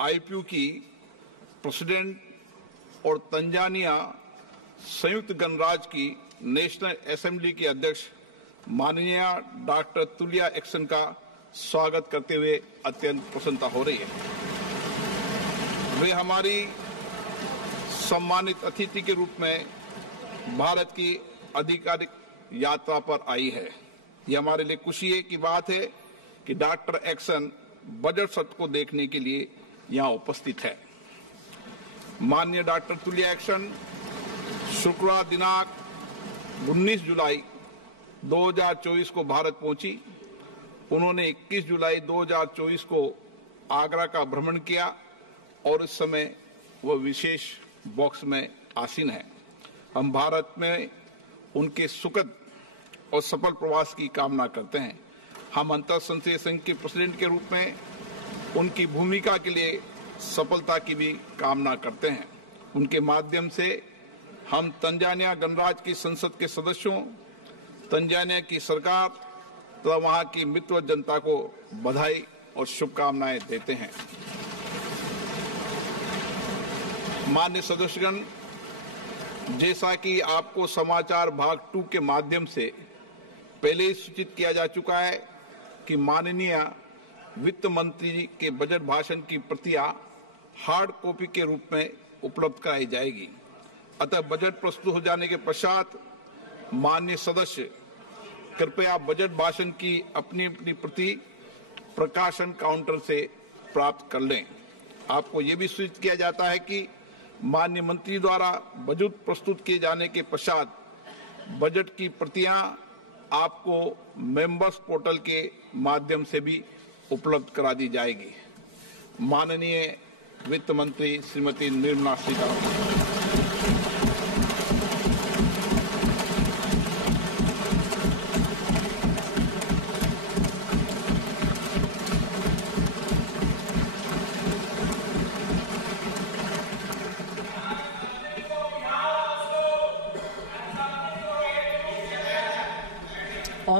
IPU की president और Tanzania संयुक्त गणराज्य की नेशनल असेंबली के अध्यक्ष माननीय डॉक्टर तुलिया एक्सन का स्वागत करते हुए अत्यंत प्रसन्नता हो रही है। वे हमारी सम्मानित अतिथि के रूप में भारत की आधिकारिक यात्रा पर आई है। ये हमारे लिए खुशी की बात है कि डॉक्टर एक्सन बजट सत्र को देखने के लिए यहाँ उपस्थित है। माननीय डॉक्टर तुलिया एक्सन शुक्रवार दिनांक 19 जुलाई 2024 को भारत पहुंची। उन्होंने 21 जुलाई 2024 को आगरा का भ्रमण किया और इस समय वह विशेष बॉक्स में आसीन है। हम भारत में उनके सुखद और सफल प्रवास की कामना करते हैं। हम अंतर संसदीय संघ के प्रेसिडेंट के रूप में उनकी भूमिका के लिए सफलता की भी कामना करते हैं। उनके माध्यम से हम तंजानिया गणराज्य की संसद के सदस्यों, तंजानिया की सरकार तथा वहां की मित्र जनता को बधाई और शुभकामनाएं देते हैं। माननीय सदस्यगण, जैसा कि आपको समाचार भाग 2 के माध्यम से पहले ही सूचित किया जा चुका है कि माननीय वित्त मंत्री जी के बजट भाषण की प्रतियां हार्ड कॉपी के रूप में उपलब्ध कराई जाएगी। अतः बजट प्रस्तुत हो जाने के पश्चात माननीय सदस्य कृपया बजट भाषण की अपनी अपनी प्रति प्रकाशन काउंटर से प्राप्त कर लें। आपको ये भी सूचित किया जाता है कि माननीय मंत्री द्वारा बजट प्रस्तुत किए जाने के पश्चात बजट की प्रतियां आपको मेंबर्स पोर्टल के माध्यम से भी उपलब्ध करा दी जाएगी। माननीय वित्त मंत्री Shrimati Nirmala Sitharaman.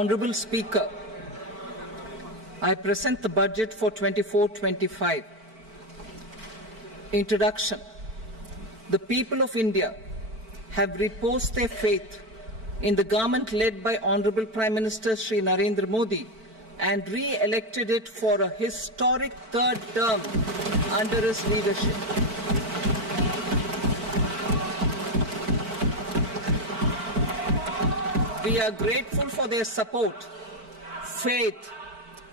Honorable Speaker, I present the budget for 24-25. Introduction. The people of India have reposed their faith in the government led by Honorable Prime Minister Shri Narendra Modi and re-elected it for a historic third term under his leadership. We are grateful for their support, faith,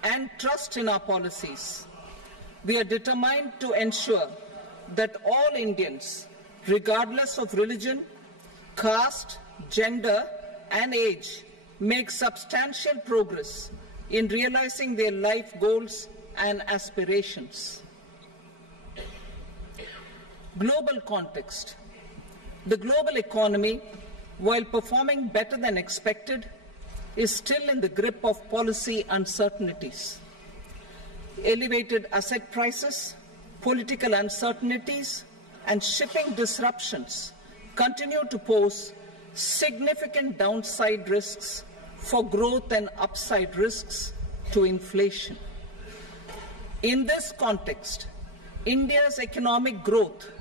and trust in our policies. We are determined to ensure that all Indians, regardless of religion, caste, gender, and age, make substantial progress in realizing their life goals and aspirations. Global context. The global economy, while performing better than expected, is still in the grip of policy uncertainties. Elevated asset prices, political uncertainties, and shipping disruptions continue to pose significant downside risks for growth and upside risks to inflation. In this context, India's economic growth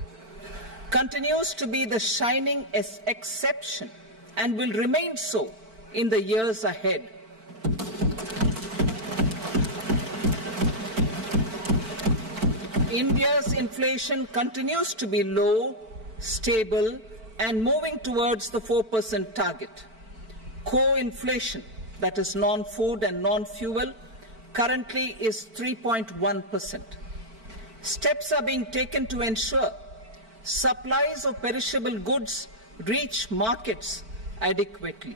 continues to be the shining exception and will remain so in the years ahead. India's inflation continues to be low, stable, and moving towards the 4% target. Core inflation, that is non-food and non-fuel, currently is 3.1%. Steps are being taken to ensure supplies of perishable goods reach markets adequately.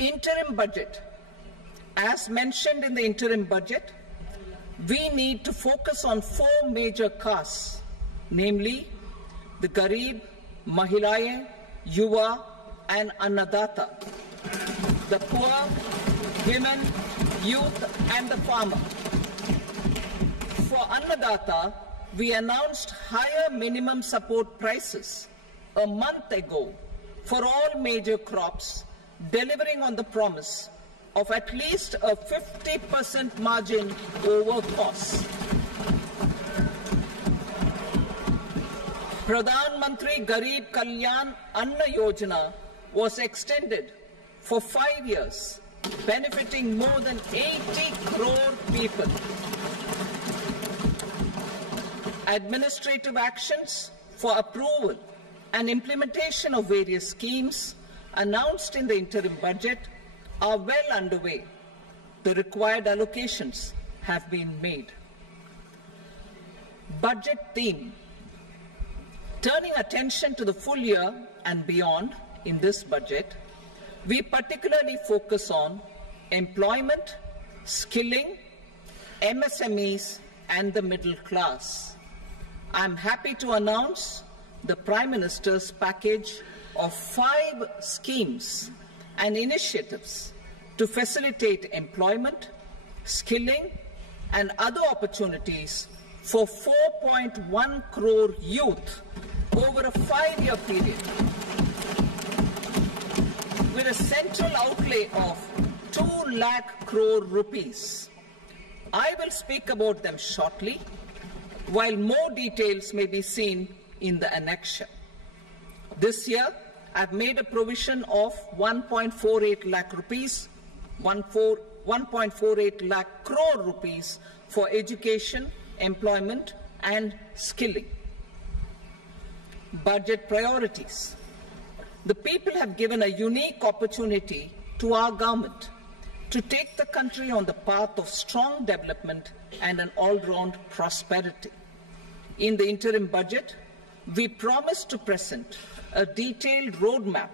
Interim budget. As mentioned in the interim budget, we need to focus on 4 major castes, namely the Garib, Mahilaye, Yuva, and Annadata, the poor, women, youth, and the farmer. For Annadata, we announced higher minimum support prices a month ago for all major crops, delivering on the promise of at least a 50% margin over costs. Pradhan Mantri Garib Kalyan Anna Yojana was extended for 5 years, benefiting more than 80 crore people. Administrative actions for approval and implementation of various schemes announced in the interim budget are well underway. The required allocations have been made. Budget theme. Turning attention to the full year and beyond in this budget, we particularly focus on employment, skilling, MSMEs, and the middle class. I am happy to announce the Prime Minister's package of 5 schemes and initiatives to facilitate employment, skilling, and other opportunities for 4.1 crore youth over a 5-year period, with a central outlay of 2 lakh crore rupees. I will speak about them shortly, while more details may be seen in the annexure. This year, I've made a provision of 1.48 lakh rupees, 1.48 lakh crore rupees for education, employment, and skilling. Budget priorities. The people have given a unique opportunity to our government to take the country on the path of strong development and an all-round prosperity. In the interim budget, we promised to present a detailed roadmap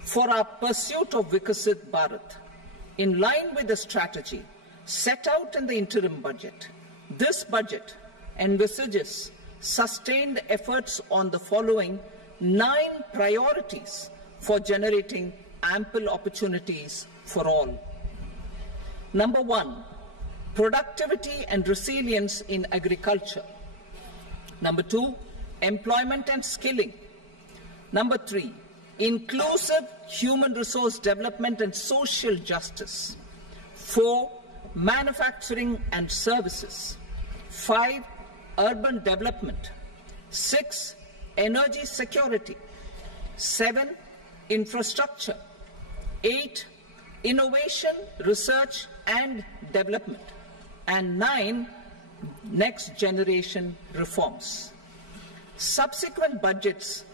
for our pursuit of Viksit Bharat. In line with the strategy set out in the interim budget, this budget envisages sustained efforts on the following 9 priorities for generating ample opportunities for all. Number 1, productivity and resilience in agriculture. Number 2, employment and skilling. Number 3, inclusive human resource development and social justice. 4, manufacturing and services. 5, urban development. 6, energy security. 7, infrastructure. 8, innovation, research and development. And 9, next generation reforms. Subsequent budgets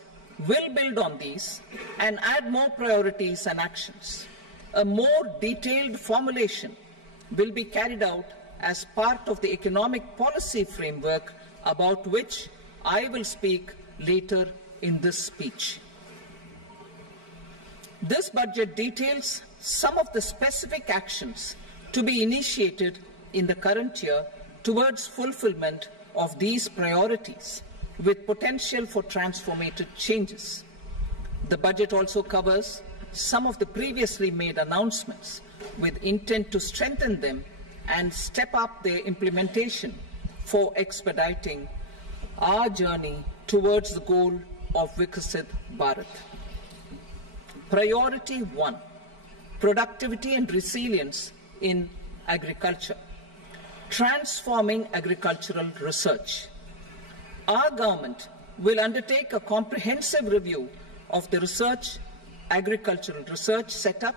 will build on these and add more priorities and actions. A more detailed formulation will be carried out as part of the economic policy framework, about which I will speak later in this speech. This budget details some of the specific actions to be initiated in the current year towards fulfillment of these priorities, with potential for transformative changes. The budget also covers some of the previously made announcements, with intent to strengthen them and step up their implementation for expediting our journey towards the goal of Viksit Bharat. Priority 1, productivity and resilience in agriculture. Transforming agricultural research. Our government will undertake a comprehensive review of the agricultural research setup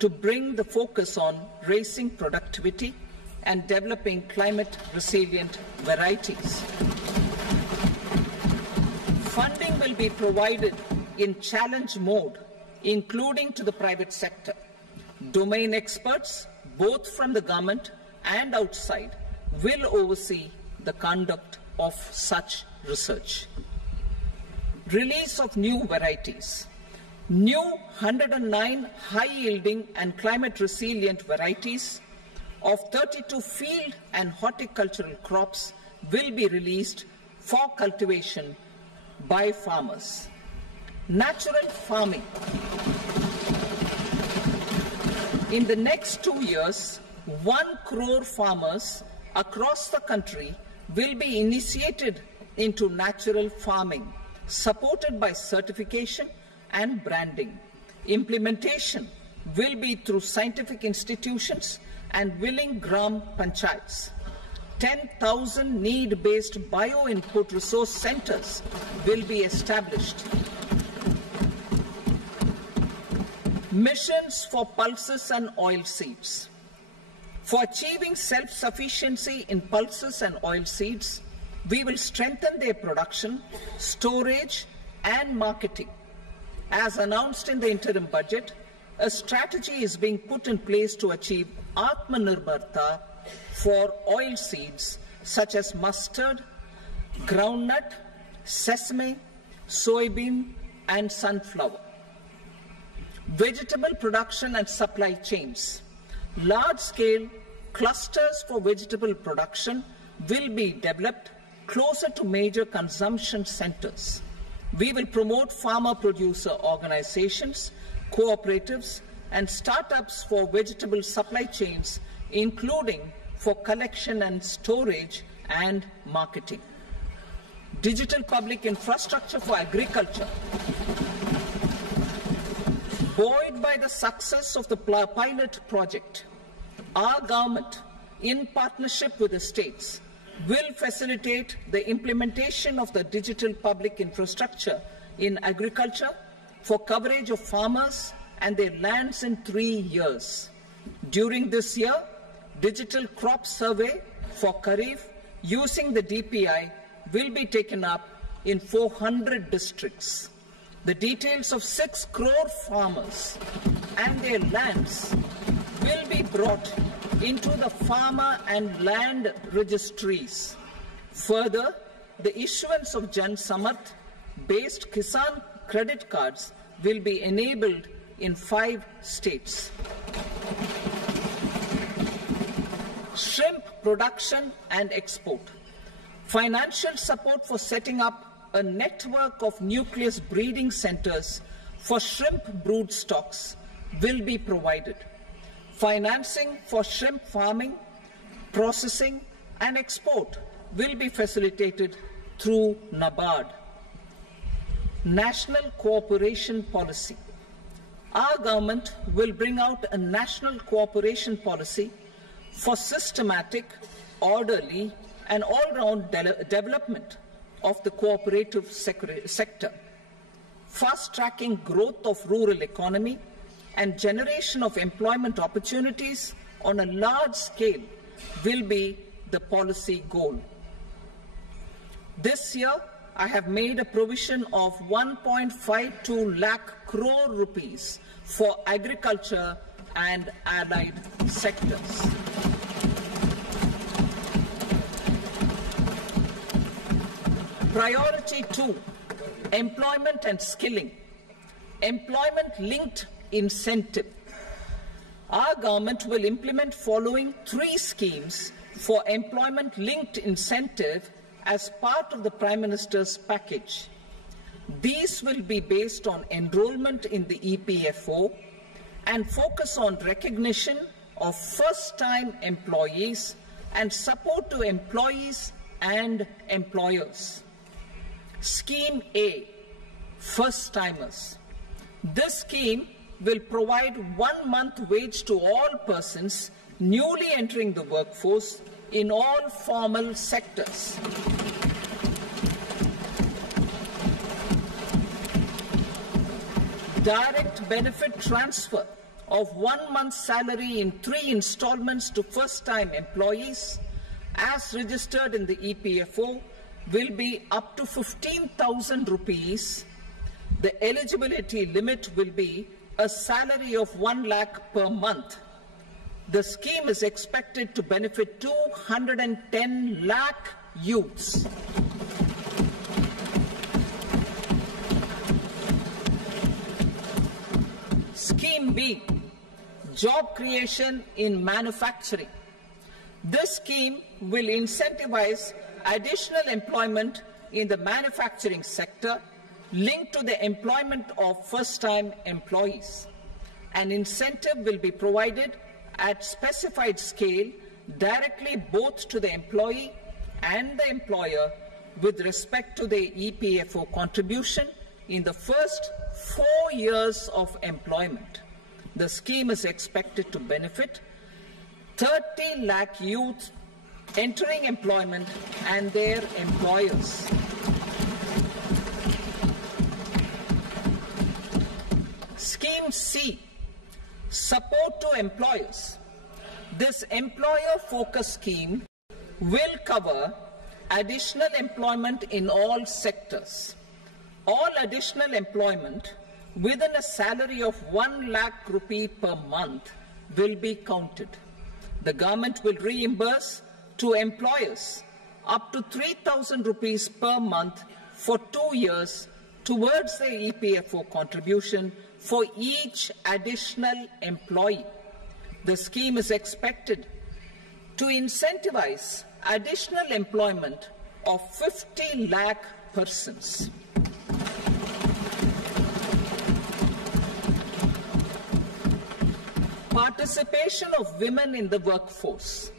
to bring the focus on raising productivity and developing climate-resilient varieties. Funding will be provided in challenge mode, including to the private sector. Domain experts, both from the government and outside, will oversee the conduct of such research. Release of new varieties. New 109 high-yielding and climate-resilient varieties of 32 field and horticultural crops will be released for cultivation by farmers. Natural farming. In the next 2 years, 1 crore farmers across the country will be initiated into natural farming, supported by certification and branding. Implementation will be through scientific institutions and willing gram panchayats. 10,000 need-based bio-input resource centers will be established. Missions for pulses and oilseeds. For achieving self-sufficiency in pulses and oilseeds, we will strengthen their production, storage, and marketing. As announced in the interim budget, a strategy is being put in place to achieve Atmanirbharta for oilseeds such as mustard, groundnut, sesame, soybean, and sunflower. Vegetable production and supply chains. Large-scale clusters for vegetable production will be developed closer to major consumption centers. We will promote farmer-producer organizations, cooperatives, and startups for vegetable supply chains, including for collection and storage and marketing. Digital public infrastructure for agriculture. Buoyed by the success of the pilot project, our government, in partnership with the states, will facilitate the implementation of the digital public infrastructure in agriculture for coverage of farmers and their lands in 3 years. During this year, digital crop survey for Kharif using the DPI will be taken up in 400 districts. The details of 6 crore farmers and their lands will be brought into the farmer and land registries. Further, the issuance of Jan Samarth-based Kisan credit cards will be enabled in 5 states. Shrimp production and export. Financial support for setting up a network of nucleus breeding centers for shrimp brood stocks will be provided. Financing for shrimp farming, processing, and export will be facilitated through NABARD. National Cooperation Policy. Our government will bring out a national cooperation policy for systematic, orderly, and all-round development of the cooperative sector, fast-tracking growth of rural economy and generation of employment opportunities on a large scale will be the policy goal. This year, I have made a provision of 1.52 lakh crore rupees for agriculture and allied sectors. Priority 2, employment and skilling. Employment-linked incentive. Our government will implement following 3 schemes for employment-linked incentive as part of the Prime Minister's package. These will be based on enrollment in the EPFO and focus on recognition of first-time employees and support to employees and employers. Scheme A, first-timers. This scheme will provide 1 month wage to all persons newly entering the workforce in all formal sectors. Direct benefit transfer of 1 month's salary in 3 installments to first-time employees as registered in the EPFO will be up to 15,000 rupees. The eligibility limit will be a salary of 1 lakh per month. The scheme is expected to benefit 210 lakh youths. Scheme B, job creation in manufacturing. This scheme will incentivize additional employment in the manufacturing sector linked to the employment of first-time employees. An incentive will be provided at specified scale directly both to the employee and the employer with respect to the EPFO contribution in the first 4 years of employment. The scheme is expected to benefit 30 lakh youth entering employment and their employers. Scheme C, support to employers. This employer-focused scheme will cover additional employment in all sectors. All additional employment within a salary of 1 lakh rupee per month will be counted. The government will reimburse to employers up to 3,000 rupees per month for 2 years towards their EPFO contribution for each additional employee. The scheme is expected to incentivize additional employment of 50 lakh persons. Participation of women in the workforce.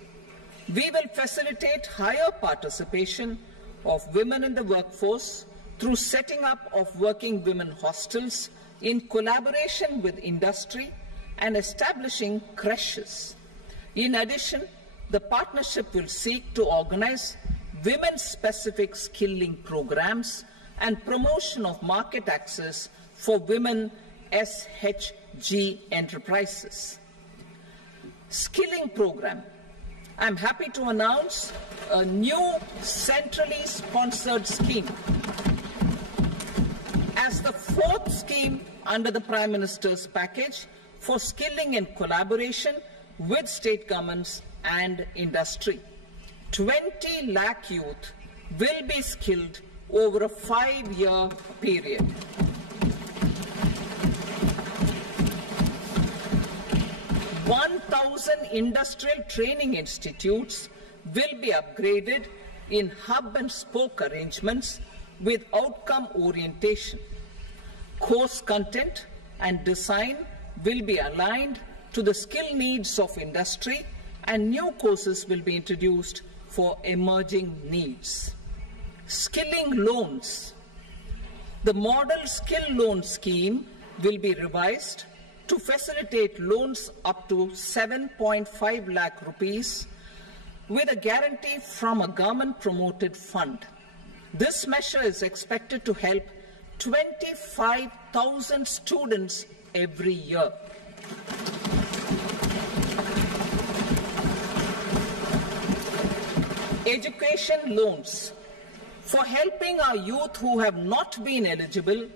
We will facilitate higher participation of women in the workforce through setting up of working women hostels in collaboration with industry and establishing creches. In addition, the partnership will seek to organize women-specific skilling programs and promotion of market access for women SHG enterprises. Skilling program. I'm happy to announce a new centrally sponsored scheme as the 4th scheme under the Prime Minister's package for skilling in collaboration with state governments and industry. 20 lakh youth will be skilled over a 5-year period. "1,000 industrial training institutes will be upgraded in hub and spoke arrangements with outcome orientation. Course content and design will be aligned to the skill needs of industry, and new courses will be introduced for emerging needs." Skilling loans. The model skill loan scheme will be revised to facilitate loans up to 7.5 lakh rupees with a guarantee from a government-promoted fund. This measure is expected to help 25,000 students every year. Education loans. For helping our youth who have not been eligible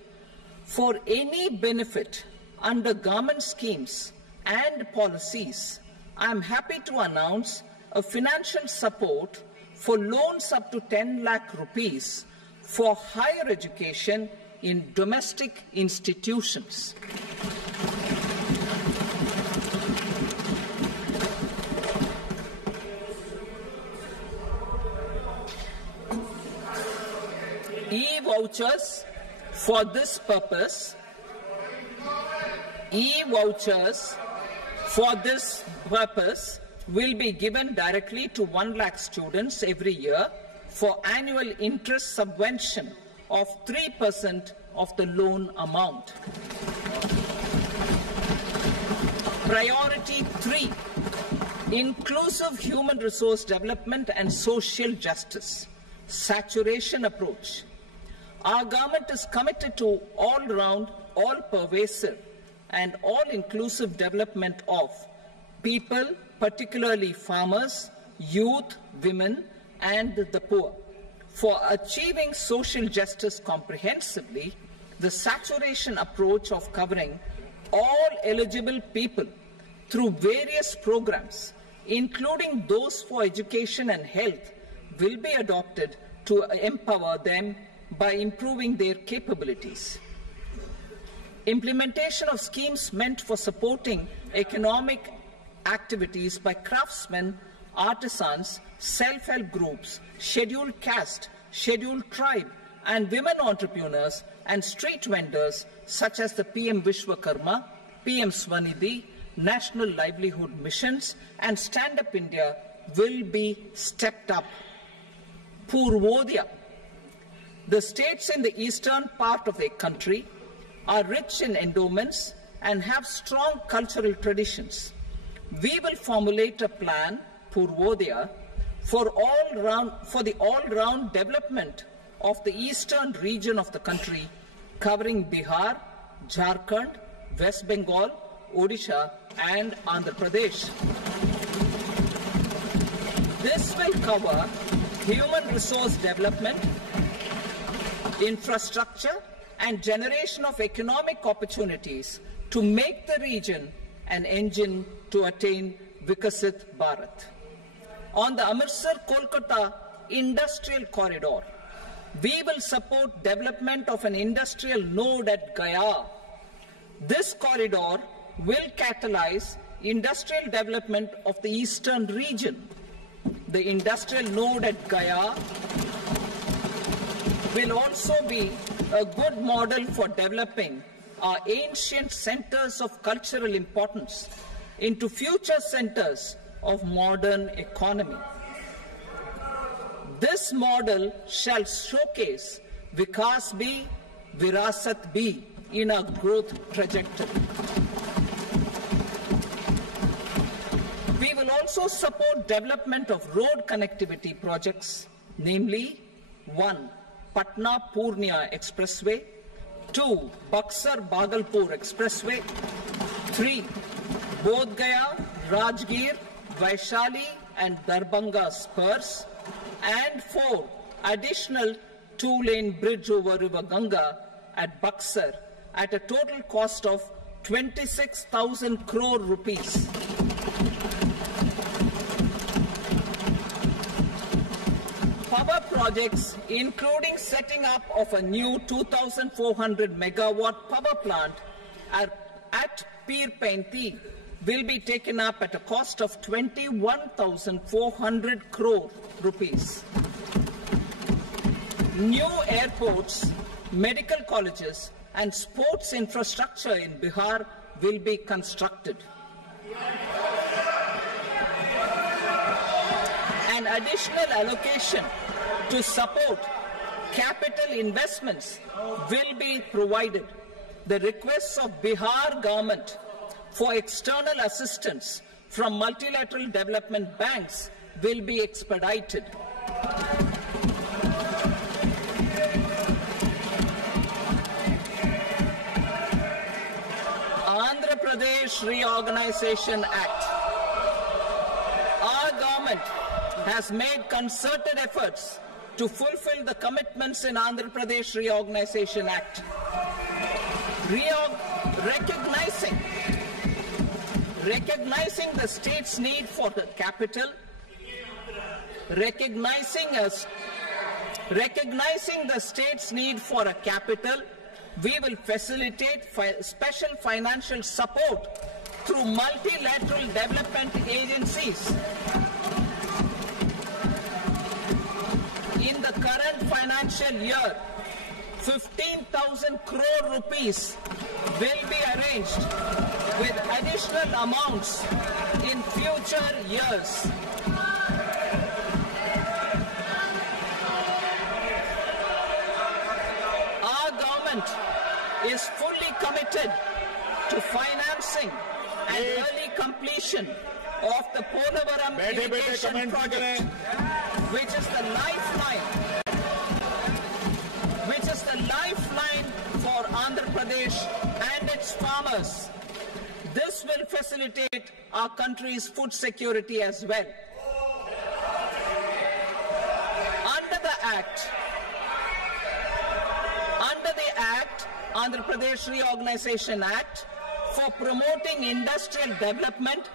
for any benefit under government schemes and policies, I am happy to announce a financial support for loans up to 10 lakh rupees for higher education in domestic institutions. E-vouchers for this purpose. E-vouchers for this purpose will be given directly to 1 lakh students every year for annual interest subvention of 3% of the loan amount. Priority 3, inclusive human resource development and social justice. Saturation approach. Our government is committed to all-round, all-pervasive and all-inclusive development of people, particularly farmers, youth, women, and the poor. For achieving social justice comprehensively, the saturation approach of covering all eligible people through various programs, including those for education and health, will be adopted to empower them by improving their capabilities. Implementation of schemes meant for supporting economic activities by craftsmen, artisans, self-help groups, scheduled caste, scheduled tribe, and women entrepreneurs and street vendors such as the PM Vishwakarma, PM Swanidhi, National Livelihood Missions, and Stand Up India will be stepped up. Purvodaya. The states in the eastern part of the country are rich in endowments and have strong cultural traditions. We will formulate a plan, Purvodaya, for the all-round development of the eastern region of the country, covering Bihar, Jharkhand, West Bengal, Odisha, and Andhra Pradesh. This will cover human resource development, infrastructure, and generation of economic opportunities to make the region an engine to attain Vikasit Bharat. On the Amritsar-Kolkata Industrial Corridor, we will support development of an industrial node at Gaya. This corridor will catalyze industrial development of the eastern region. The industrial node at Gaya will also be a good model for developing our ancient centers of cultural importance into future centers of modern economy. This model shall showcase Vikas B, Virasat B in our growth trajectory. We will also support development of road connectivity projects, namely 1. Patna-Purnia Expressway, 2. Buxar-Bhagalpur Expressway, 3. Bodh Gaya, Rajgir, Vaishali and Darbhanga spurs, and 4. Additional 2-lane bridge over River Ganga at Buxar at a total cost of 26,000 crore rupees. Power projects, including setting up of a new 2,400 megawatt power plant at Pir Painti, will be taken up at a cost of 21,400 crore rupees. New airports, medical colleges, and sports infrastructure in Bihar will be constructed. An additional allocation to support capital investments will be provided. The requests of Bihar government for external assistance from multilateral development banks will be expedited. Andhra Pradesh Reorganization Act. Our government has made concerted efforts to fulfill the commitments in Andhra Pradesh Reorganization Act. Recognizing the state's need for the capital, recognizing the state's need for a capital, we will facilitate special financial support through multilateral development agencies. In the current financial year, 15,000 crore rupees will be arranged with additional amounts in future years. Our government is fully committed to financing and early completion of the Polavaram irrigation project, which is the lifeline for Andhra Pradesh and its farmers. This will facilitate our country's food security as well. Under the Act, Andhra Pradesh Reorganization Act, for promoting industrial development,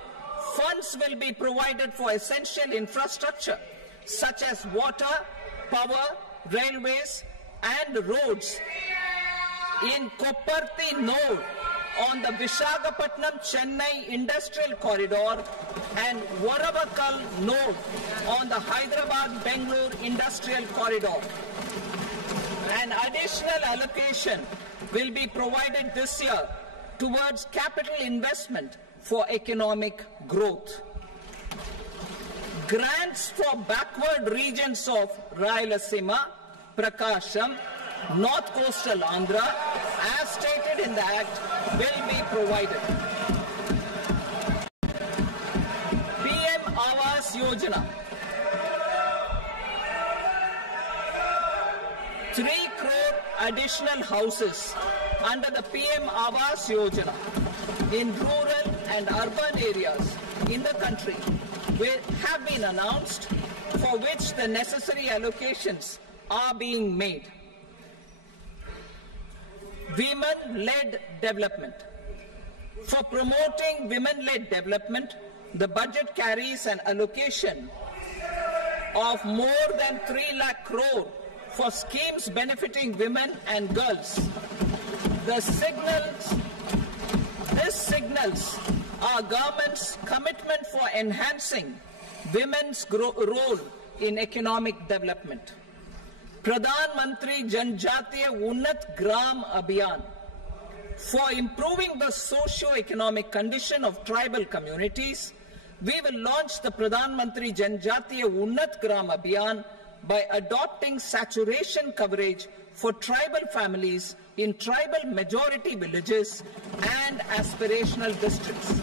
funds will be provided for essential infrastructure such as water, power, railways, and roads. In Kopparthi node on the Visakhapatnam-Chennai Industrial Corridor and Varavakal node on the Hyderabad-Bengaluru Industrial Corridor. An additional allocation will be provided this year towards capital investment for economic growth. Grants for backward regions of Rayalaseema, Prakasham, North Coastal Andhra, as stated in the Act, will be provided. PM Awas Yojana. 3 crore additional houses under the PM Awas Yojana in rural and urban areas in the country have been announced, for which the necessary allocations are being made. Women-led development. For promoting women-led development, the budget carries an allocation of more than 3 lakh crore for schemes benefiting women and girls. This signals our government's commitment for enhancing women's role in economic development. Pradhan Mantri Janjatiya Unnat Gram Abhiyan, for improving the socio-economic condition of tribal communities, we will launch the Pradhan Mantri Janjatiya Unnat Gram Abhiyan by adopting saturation coverage for tribal families in tribal majority villages and aspirational districts.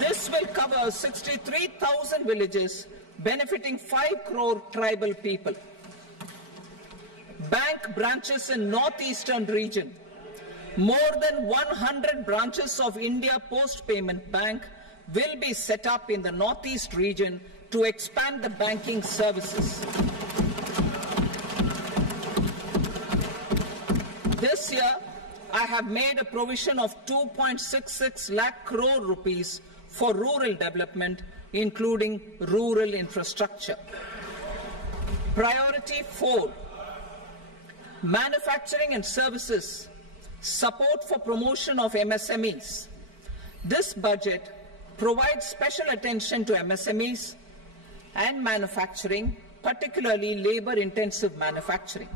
This will cover 63,000 villages, benefiting 5 crore tribal people. Bank branches in northeastern region. More than 100 branches of India Post Payment Bank will be set up in the northeast region to expand the banking services. This year, I have made a provision of 2.66 lakh crore rupees for rural development, including rural infrastructure. Priority 4, manufacturing and services, support for promotion of MSMEs. This budget provides special attention to MSMEs and manufacturing, particularly labor-intensive manufacturing.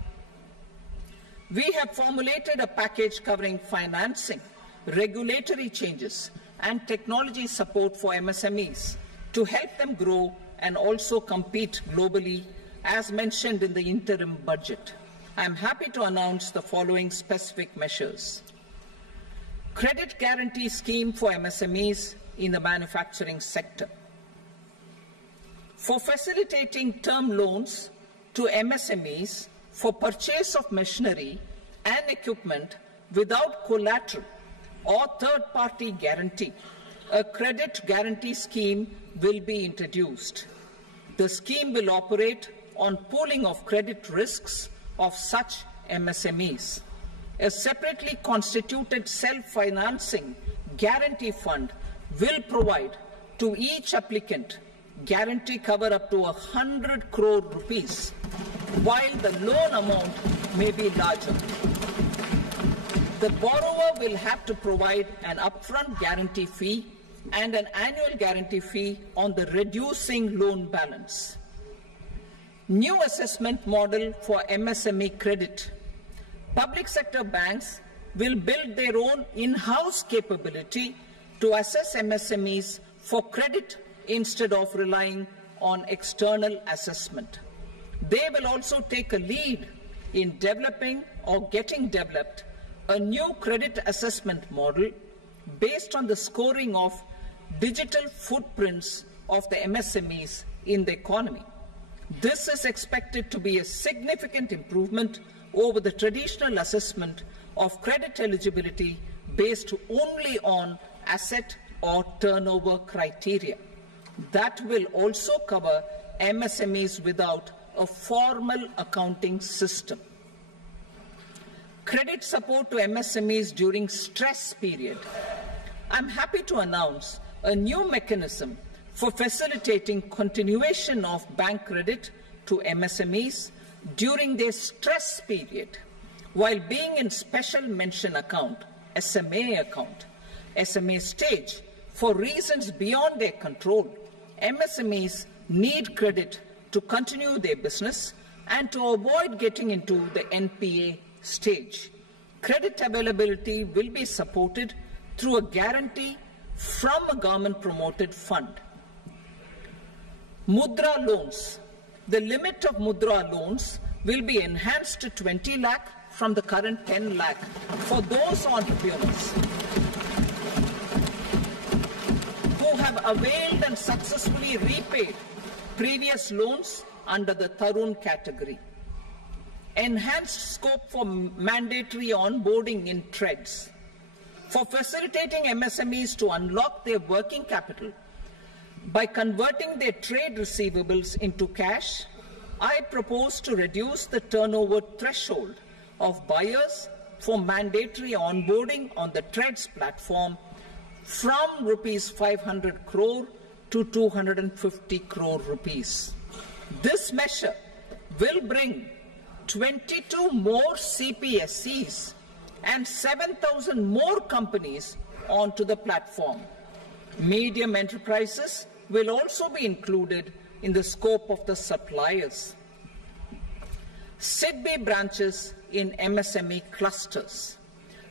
We have formulated a package covering financing, regulatory changes, and technology support for MSMEs to help them grow and also compete globally, as mentioned in the interim budget. I am happy to announce the following specific measures. Credit guarantee scheme for MSMEs in the manufacturing sector. For facilitating term loans to MSMEs for purchase of machinery and equipment without collateral or third-party guarantee, a credit guarantee scheme will be introduced. The scheme will operate on pooling of credit risks of such MSMEs. A separately constituted self-financing guarantee fund will provide to each applicant guarantee cover up to 100 crore rupees, while the loan amount may be larger. The borrower will have to provide an upfront guarantee fee and an annual guarantee fee on the reducing loan balance. New assessment model for MSME credit. Public sector banks will build their own in-house capability to assess MSMEs for credit instead of relying on external assessment. They will also take a lead in developing or getting developed a new credit assessment model based on the scoring of digital footprints of the MSMEs in the economy. This is expected to be a significant improvement over the traditional assessment of credit eligibility based only on asset or turnover criteria. That will also cover MSMEs without a formal accounting system. Credit support to MSMEs during stress period. I'm happy to announce a new mechanism for facilitating continuation of bank credit to MSMEs during their stress period while being in special mention account, SMA stage, for reasons beyond their control. MSMEs need credit to continue their business and to avoid getting into the NPA stage. Credit availability will be supported through a guarantee from a government-promoted fund. Mudra loans. The limit of Mudra loans will be enhanced to 20 lakh from the current 10 lakh for those entrepreneurs who have availed and successfully repaid previous loans under the Tarun category. Enhanced scope for mandatory onboarding in TReDS. For facilitating MSMEs to unlock their working capital by converting their trade receivables into cash, I propose to reduce the turnover threshold of buyers for mandatory onboarding on the TReDS platform from rupees 500 crore to 250 crore rupees. This measure will bring 22 more CPSCs and 7,000 more companies onto the platform. Medium enterprises will also be included in the scope of the suppliers. SIDBI branches in MSME clusters.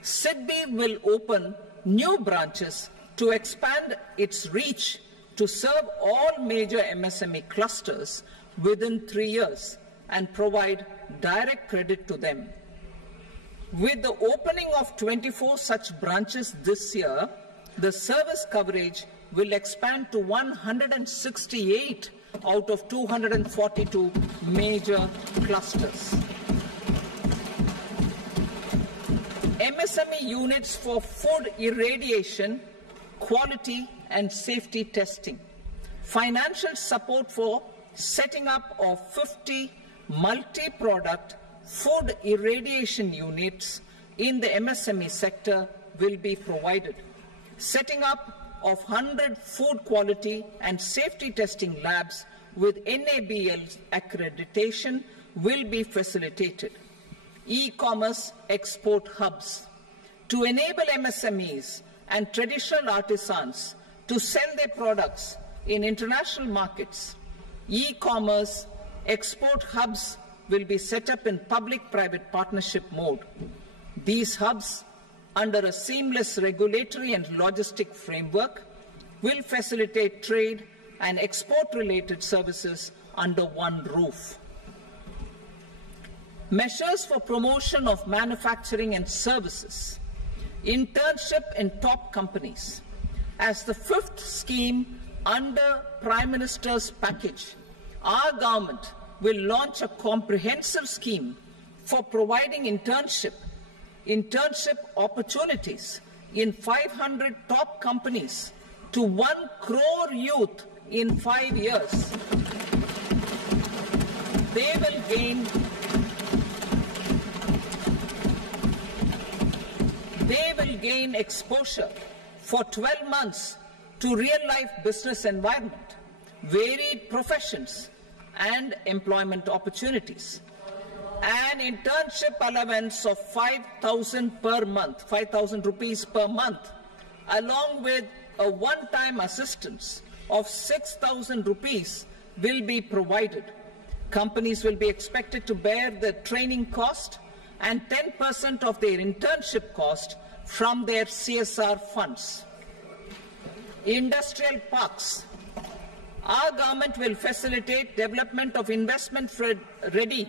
SIDBI will open new branches to expand its reach to serve all major MSME clusters within 3 years and provide direct credit to them. With the opening of 24 such branches this year, the service coverage will expand to 168 out of 242 major clusters. MSME units for food irradiation, quality and safety testing. Financial support for setting up of 50 multi-product food irradiation units in the MSME sector will be provided. Setting up of 100 food quality and safety testing labs with NABL accreditation will be facilitated. E-commerce export hubs. To enable MSMEs and traditional artisans to sell their products in international markets, e-commerce export hubs will be set up in public-private partnership mode. These hubs, under a seamless regulatory and logistic framework, will facilitate trade and export-related services under one roof. Measures for promotion of manufacturing and services. Internship in top companies. As the fifth scheme under Prime Minister's package, our government will launch a comprehensive scheme for providing internship opportunities in 500 top companies to 1 crore youth in 5 years. They will gain exposure for 12 months to real-life business environment, varied professions, and employment opportunities. An internship allowance of 5,000 per month, 5,000 rupees per month, along with a one-time assistance of 6,000 rupees will be provided. Companies will be expected to bear the training cost and 10% of their internship cost from their CSR funds. Industrial parks. Our government will facilitate development of investment-ready,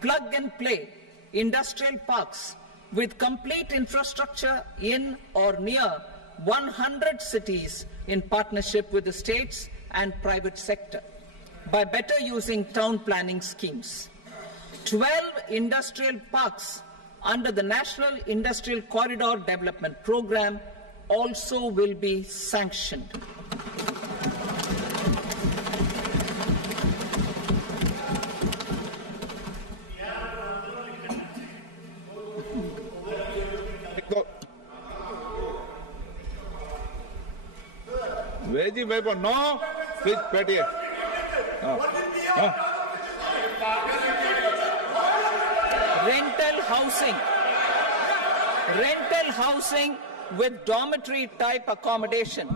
plug-and-play industrial parks with complete infrastructure in or near 100 cities in partnership with the states and private sector by better using town planning schemes. 12 industrial parks under the National Industrial Corridor Development Program also will be sanctioned. Veggie paper, no. Please, Patty. Rental housing with dormitory type accommodation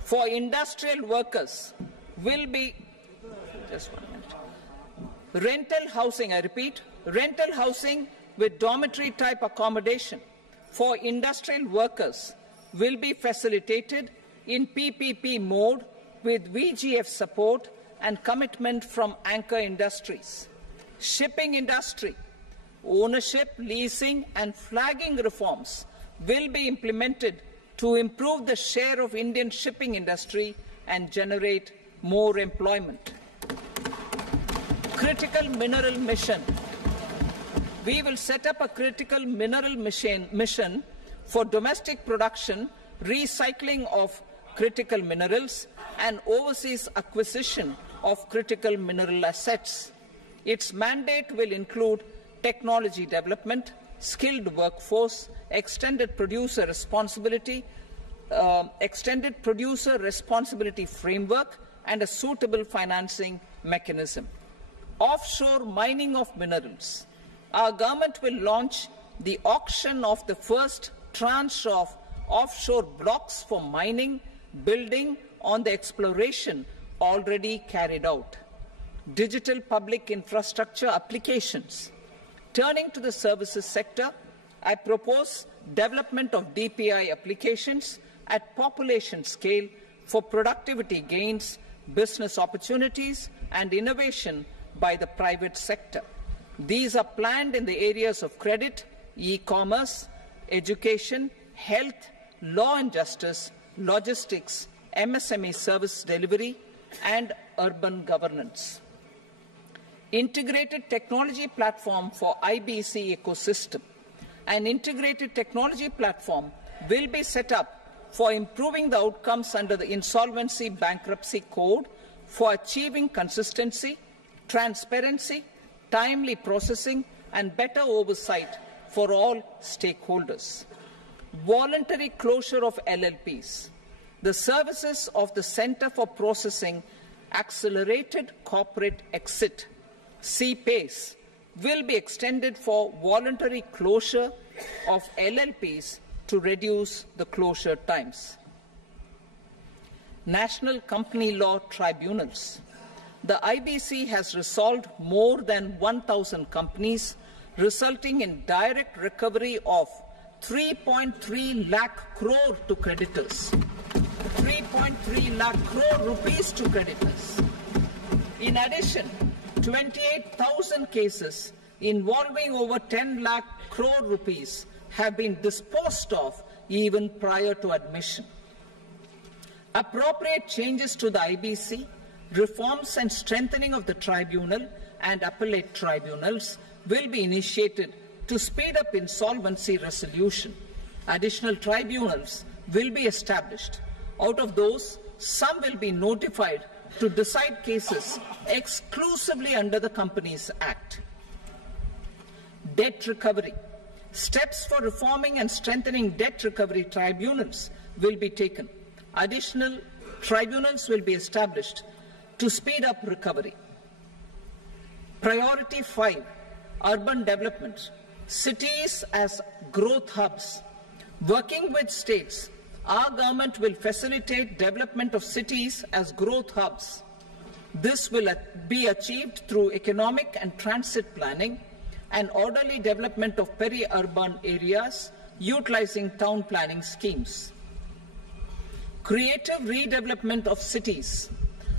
for industrial workers will be, just 1 minute. Rental housing, I repeat, rental housing with dormitory type accommodation for industrial workers will be facilitated in PPP mode with VGF support and commitment from anchor industries. Shipping industry, ownership, leasing and flagging reforms will be implemented to improve the share of Indian shipping industry and generate more employment. critical mineral mission. We will set up a critical mineral mission for domestic production, recycling of critical minerals, and overseas acquisition of critical mineral assets. Its mandate will include technology development, skilled workforce, extended producer responsibility framework, and a suitable financing mechanism. Offshore mining of minerals. Our government will launch the auction of the first tranche of offshore blocks for mining, building on the exploration already carried out. Digital public infrastructure applications. Turning to the services sector, I propose development of DPI applications at population scale for productivity gains, business opportunities, and innovation by the private sector. These are planned in the areas of credit, e-commerce, education, health, law and justice, logistics, MSME service delivery, and urban governance. Integrated technology platform for IBC ecosystem. An integrated technology platform will be set up for improving the outcomes under the Insolvency Bankruptcy Code for achieving consistency, transparency, timely processing, and better oversight for all stakeholders. Voluntary closure of LLPs. The services of the Center for Processing Accelerated Corporate Exit, CPACE, will be extended for voluntary closure of LLPs to reduce the closure times. National Company Law Tribunals. The IBC has resolved more than 1,000 companies, resulting in direct recovery of 3.3 lakh crore to creditors. 3.3 lakh crore rupees to creditors. In addition, 28,000 cases involving over 10 lakh crore rupees have been disposed of even prior to admission. Appropriate changes to the IBC, reforms and strengthening of the tribunal and appellate tribunals will be initiated to speed up insolvency resolution. Additional tribunals will be established. Out of those, some will be notified to decide cases exclusively under the Companies Act. Debt recovery. Steps for reforming and strengthening debt recovery tribunals will be taken. Additional tribunals will be established to speed up recovery. Priority 5, urban development. Cities as growth hubs. Working with states, our government will facilitate development of cities as growth hubs. This will be achieved through economic and transit planning and orderly development of peri-urban areas utilizing town planning schemes. Creative redevelopment of cities.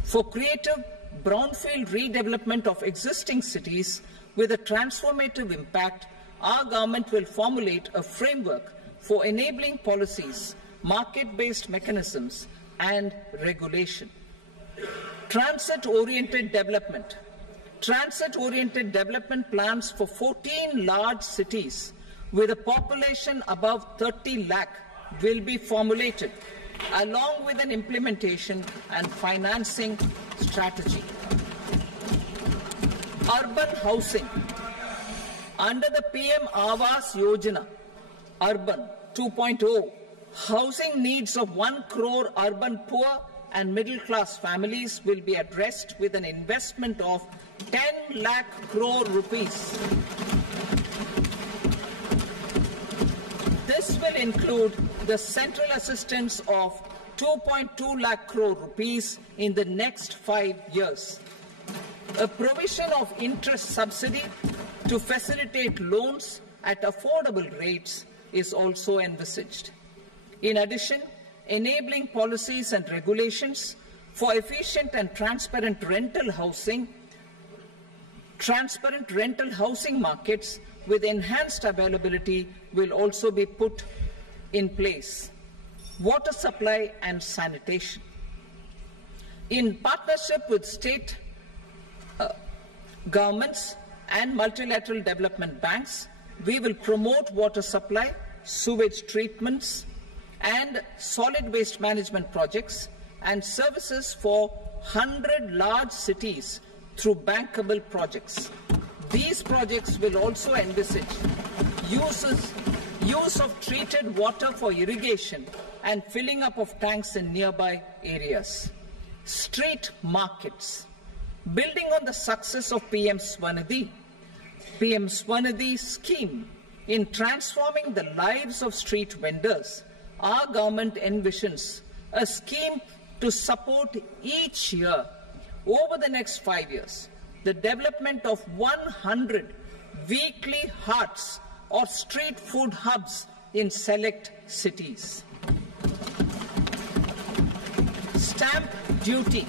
For creative brownfield redevelopment of existing cities with a transformative impact, our government will formulate a framework for enabling policies, market-based mechanisms, and regulation. Transit-oriented development. Transit-oriented development plans for 14 large cities with a population above 30 lakh will be formulated, along with an implementation and financing strategy. Urban housing. Under the PM Awas Yojana, Urban 2.0, housing needs of 1 crore urban poor and middle-class families will be addressed with an investment of 10 lakh crore rupees. This will include the central assistance of 2.2 lakh crore rupees in the next 5 years. A provision of interest subsidy to facilitate loans at affordable rates is also envisaged. In addition, enabling policies and regulations for efficient and transparent rental housing markets with enhanced availability will also be put in place. Water supply and sanitation. In partnership with state governments and multilateral development banks, we will promote water supply, sewage treatments, and solid waste management projects and services for 100 large cities through bankable projects. These projects will also envisage use of treated water for irrigation and filling up of tanks in nearby areas. Street markets. Building on the success of PM Swanidhi scheme in transforming the lives of street vendors, our government envisions a scheme to support each year, over the next 5 years, the development of 100 weekly hearts or street food hubs in select cities. Stamp duty.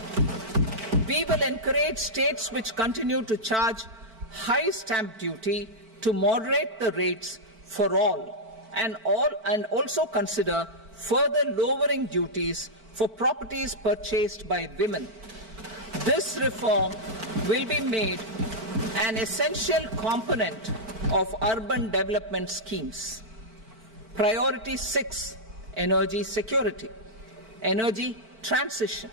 We will encourage states which continue to charge high stamp duty to moderate the rates for all and also consider further lowering duties for properties purchased by women. This reform will be made an essential component of urban development schemes. Priority 6, energy security, energy transition.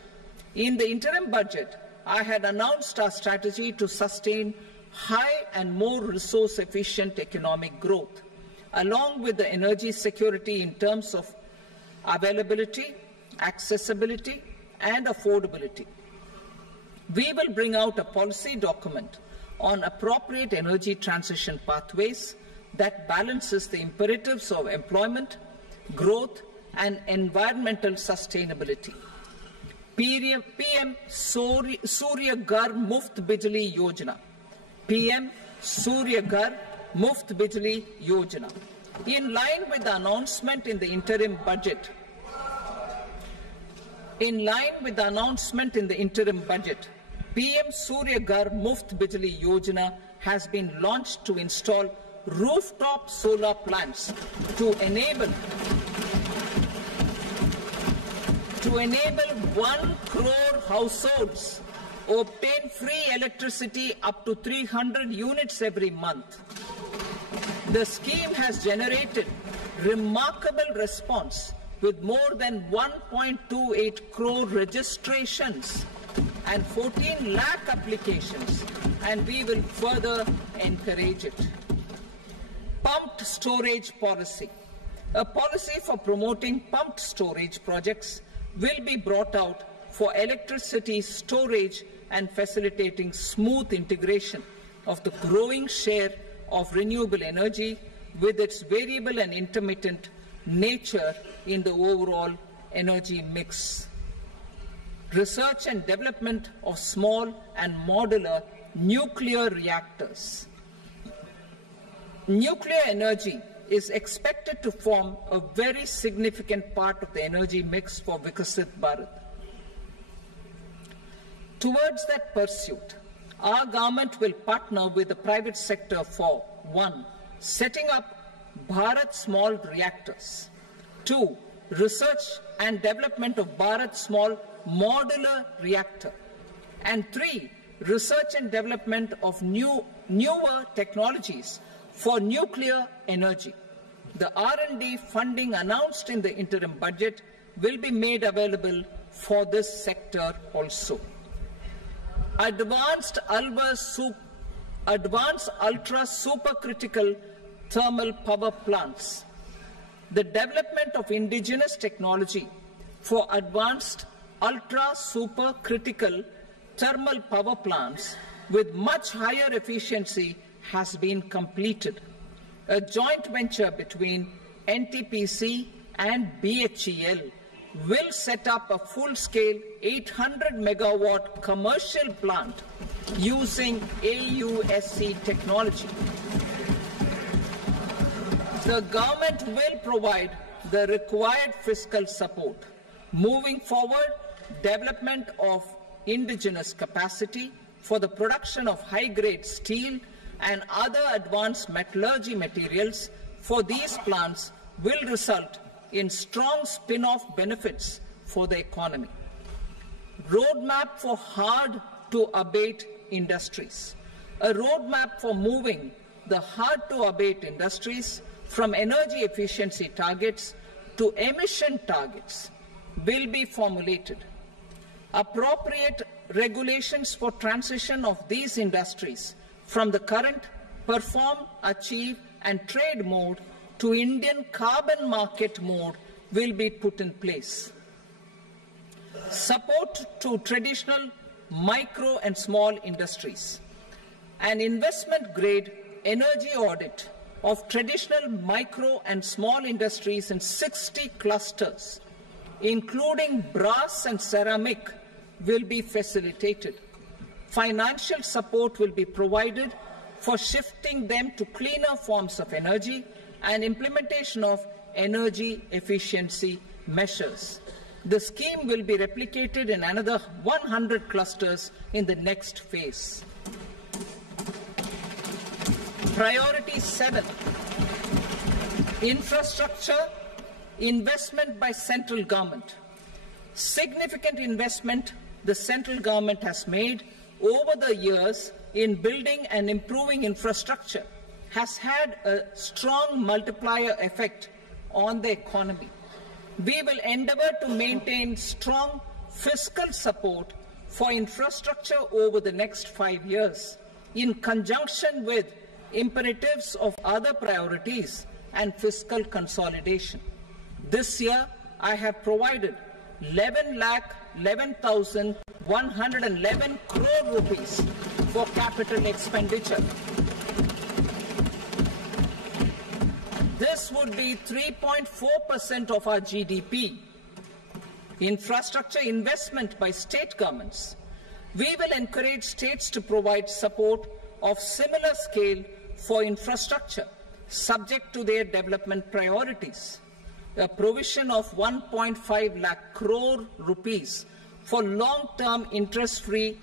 In the interim budget, I had announced our strategy to sustain high and more resource-efficient economic growth, along with the energy security in terms of availability, accessibility, and affordability. We will bring out a policy document on appropriate energy transition pathways that balances the imperatives of employment, growth, and environmental sustainability. PM Surya Ghar Muft Bijli Yojana. PM Surya Ghar Muft Bijli Yojana. In line with the announcement in the interim budget, PM Surya Ghar Muft Bijli Yojana has been launched to install rooftop solar plants to enable 1 crore households obtain free electricity up to 300 units every month. The scheme has generated remarkable response with more than 1.28 crore registrations and 14 lakh applications, and we will further encourage it. Pumped storage policy. A policy for promoting pumped storage projects will be brought out for electricity storage and facilitating smooth integration of the growing share of renewable energy with its variable and intermittent nature in the overall energy mix. Research and development of small and modular nuclear reactors. Nuclear energy is expected to form a very significant part of the energy mix for Viksit Bharat. Towards that pursuit, our government will partner with the private sector for 1. Setting up Bharat Small Reactors, 2. Research and development of Bharat Small Modular Reactor, and 3. Research and development of newer technologies for nuclear energy. The R&D funding announced in the interim budget will be made available for this sector also. Advanced ultra supercritical thermal power plants. The development of indigenous technology for advanced ultra supercritical thermal power plants with much higher efficiency has been completed. A joint venture between NTPC and BHEL will set up a full-scale 800 megawatt commercial plant using AUSC technology. The government will provide the required fiscal support. Moving forward, development of indigenous capacity for the production of high-grade steel and other advanced metallurgy materials for these plants will result in strong spin-off benefits for the economy. Roadmap for hard-to-abate industries. a roadmap for moving the hard-to-abate industries from energy efficiency targets to emission targets will be formulated. Appropriate regulations for transition of these industries from the current perform, achieve and trade mode to Indian carbon market mode will be put in place. Support to traditional micro and small industries. An investment-grade energy audit of traditional micro and small industries in 60 clusters, including brass and ceramic, will be facilitated. Financial support will be provided for shifting them to cleaner forms of energy and implementation of energy efficiency measures. The scheme will be replicated in another 100 clusters in the next phase. Priority 7, infrastructure investment by central government. Significant investment the central government has made over the years in building and improving infrastructure has had a strong multiplier effect on the economy. We will endeavour to maintain strong fiscal support for infrastructure over the next 5 years in conjunction with imperatives of other priorities and fiscal consolidation. This year, I have provided 11,11,111 crore rupees for capital expenditure. This would be 3.4% of our GDP. Infrastructure investment by state governments. We will encourage states to provide support of similar scale for infrastructure, subject to their development priorities. A provision of 1.5 lakh crore rupees for long-term interest-free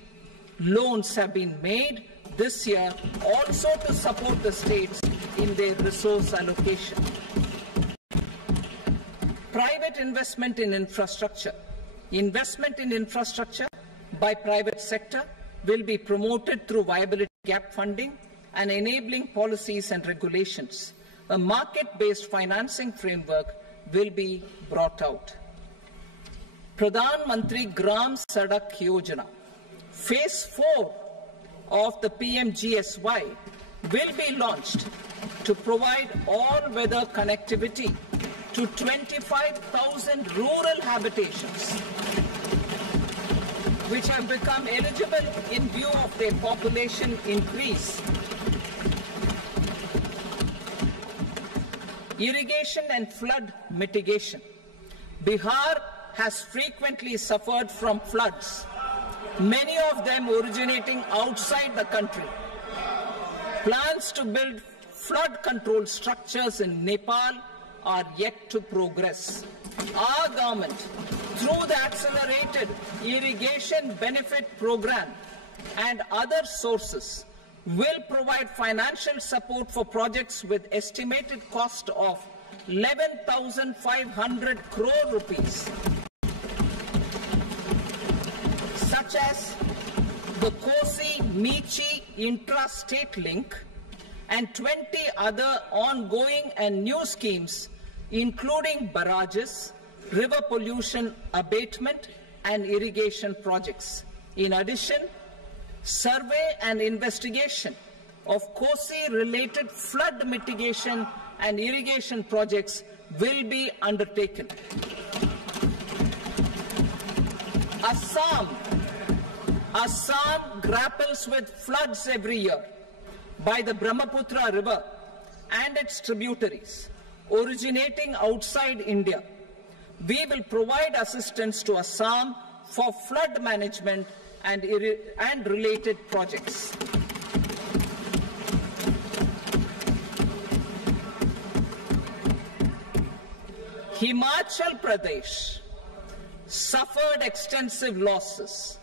loans have been made this year also to support the states in their resource allocation. Private investment in infrastructure. Investment in infrastructure by private sector will be promoted through viability gap funding and enabling policies and regulations. A market-based financing framework will be brought out. Pradhan Mantri Gram Sadak Yojana, Phase 4 of the PMGSY will be launched to provide all-weather connectivity to 25,000 rural habitations, which have become eligible in view of their population increase. Irrigation and flood mitigation. Bihar has frequently suffered from floods, many of them originating outside the country. Plans to build flood control structures in Nepal are yet to progress. Our government, through the Accelerated Irrigation Benefit Program and other sources, will provide financial support for projects with estimated cost of 11,500 crore rupees, such as the Kosi-Michi intra-state link and 20 other ongoing and new schemes, including barrages, river pollution abatement and irrigation projects. In addition, survey and investigation of Kosi-related flood mitigation and irrigation projects will be undertaken. Assam grapples with floods every year by the Brahmaputra River and its tributaries originating outside India. We will provide assistance to Assam for flood management and related projects. Himachal Pradesh suffered extensive losses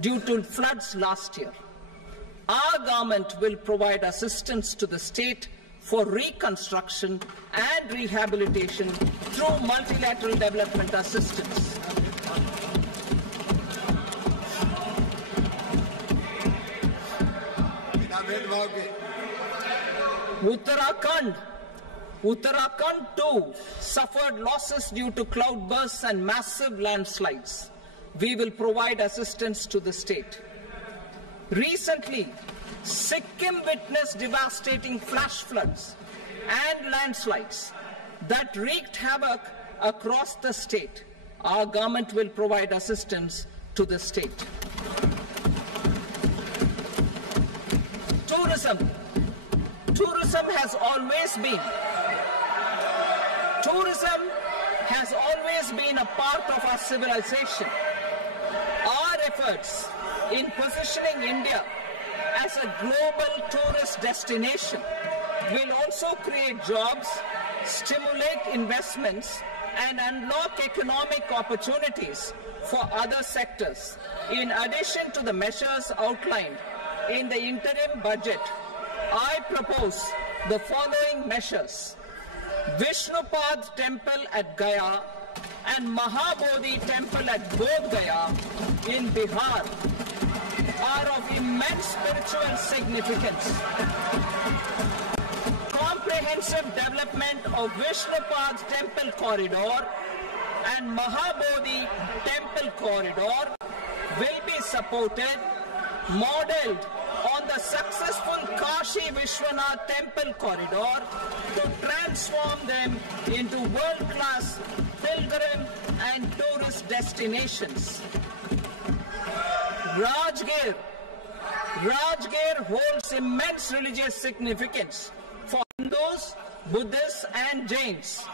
due to floods last year. Our government will provide assistance to the state for reconstruction and rehabilitation through multilateral development assistance. भेदभाव के। Uttarakhand too suffered losses due to cloudbursts and massive landslides. We will provide assistance to the state. Recently, Sikkim witnessed devastating flash floods and landslides that wreaked havoc across the state. Our government will provide assistance to the state. Tourism. Tourism has always been a part of our civilization. Our efforts in positioning India as a global tourist destination will also create jobs, stimulate investments, and unlock economic opportunities for other sectors. In addition to the measures outlined in the interim budget, I propose the following measures. Vishnupad Temple at Gaya and Mahabodhi Temple at Bodh Gaya in Bihar are of immense spiritual significance. Comprehensive development of Vishnupad Temple Corridor and Mahabodhi Temple Corridor will be supported, modeled on the successful Kashi Vishwanath Temple Corridor to transform them into world-class pilgrim and tourist destinations. Rajgir holds immense religious significance for Hindus, Buddhists and Jains.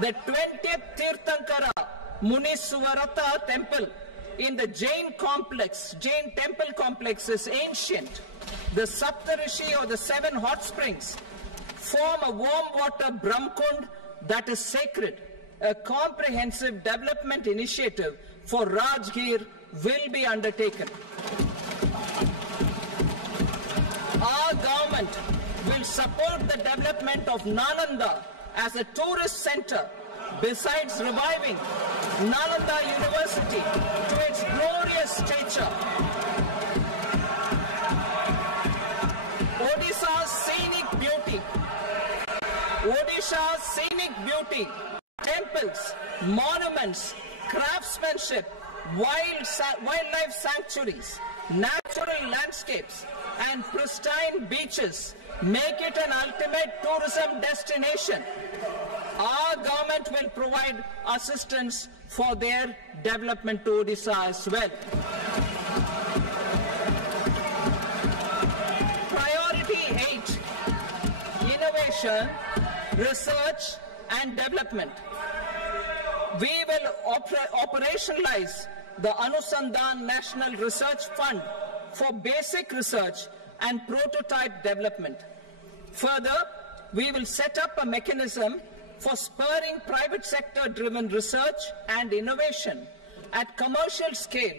The 20th Tirthankara Muniswarata Temple in the Jain temple complex is ancient. The Saptarishi or the 7 hot springs form a warm water Brahmkund that is sacred. A comprehensive development initiative for Rajgir will be undertaken. Our government will support the development of Nalanda as a tourist center, besides reviving Nalanda University to its glorious stature. Odisha's scenic beauty, temples, monuments, craftsmanship, wildlife sanctuaries, natural landscapes, and pristine beaches make it an ultimate tourism destination. Our government will provide assistance for their development to Odisha as well. Priority 8, innovation, research and development. We will operationalize the Anusandhan National Research Fund for basic research and prototype development. Further, we will set up a mechanism for spurring private sector-driven research and innovation at commercial scale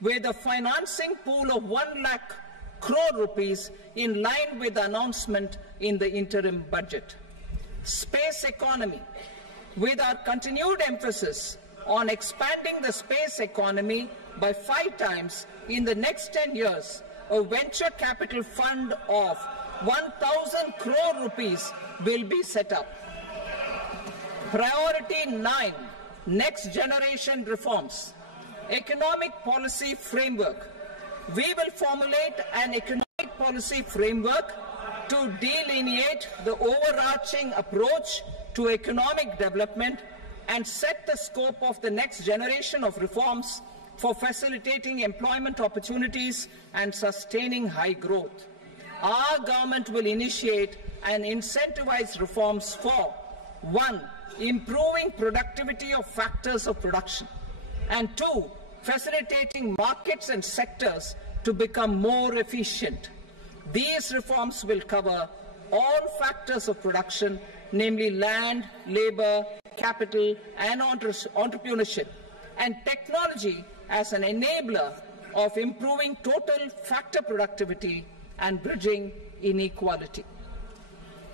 with a financing pool of 1 lakh crore rupees in line with the announcement in the interim budget. Space economy. With our continued emphasis on expanding the space economy by 5 times in the next 10 years, a venture capital fund of 1,000 crore rupees will be set up. Priority 9, next generation reforms. Economic policy framework. We will formulate an economic policy framework to delineate the overarching approach to economic development and set the scope of the next generation of reforms for facilitating employment opportunities and sustaining high growth. Our government will initiate and incentivize reforms for 1. Improving productivity of factors of production, and 2. Facilitating markets and sectors to become more efficient. These reforms will cover all factors of production, namely land, labor, capital, and entrepreneurship, and technology as an enabler of improving total factor productivity and bridging inequality.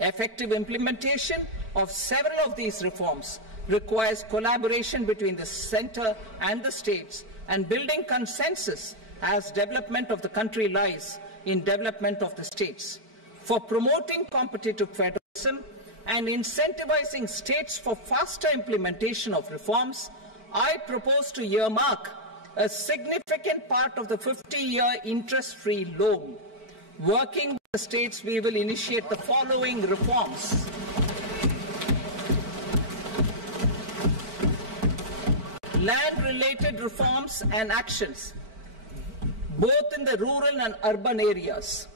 Effective implementation of several of these reforms requires collaboration between the center and the states and building consensus as development of the country lies in development of the states. For promoting competitive federalism and incentivizing states for faster implementation of reforms, I propose to earmark a significant part of the 50-year interest-free loan. Working with the states, we will initiate the following reforms. Land-related reforms and actions, both in the rural and urban areas,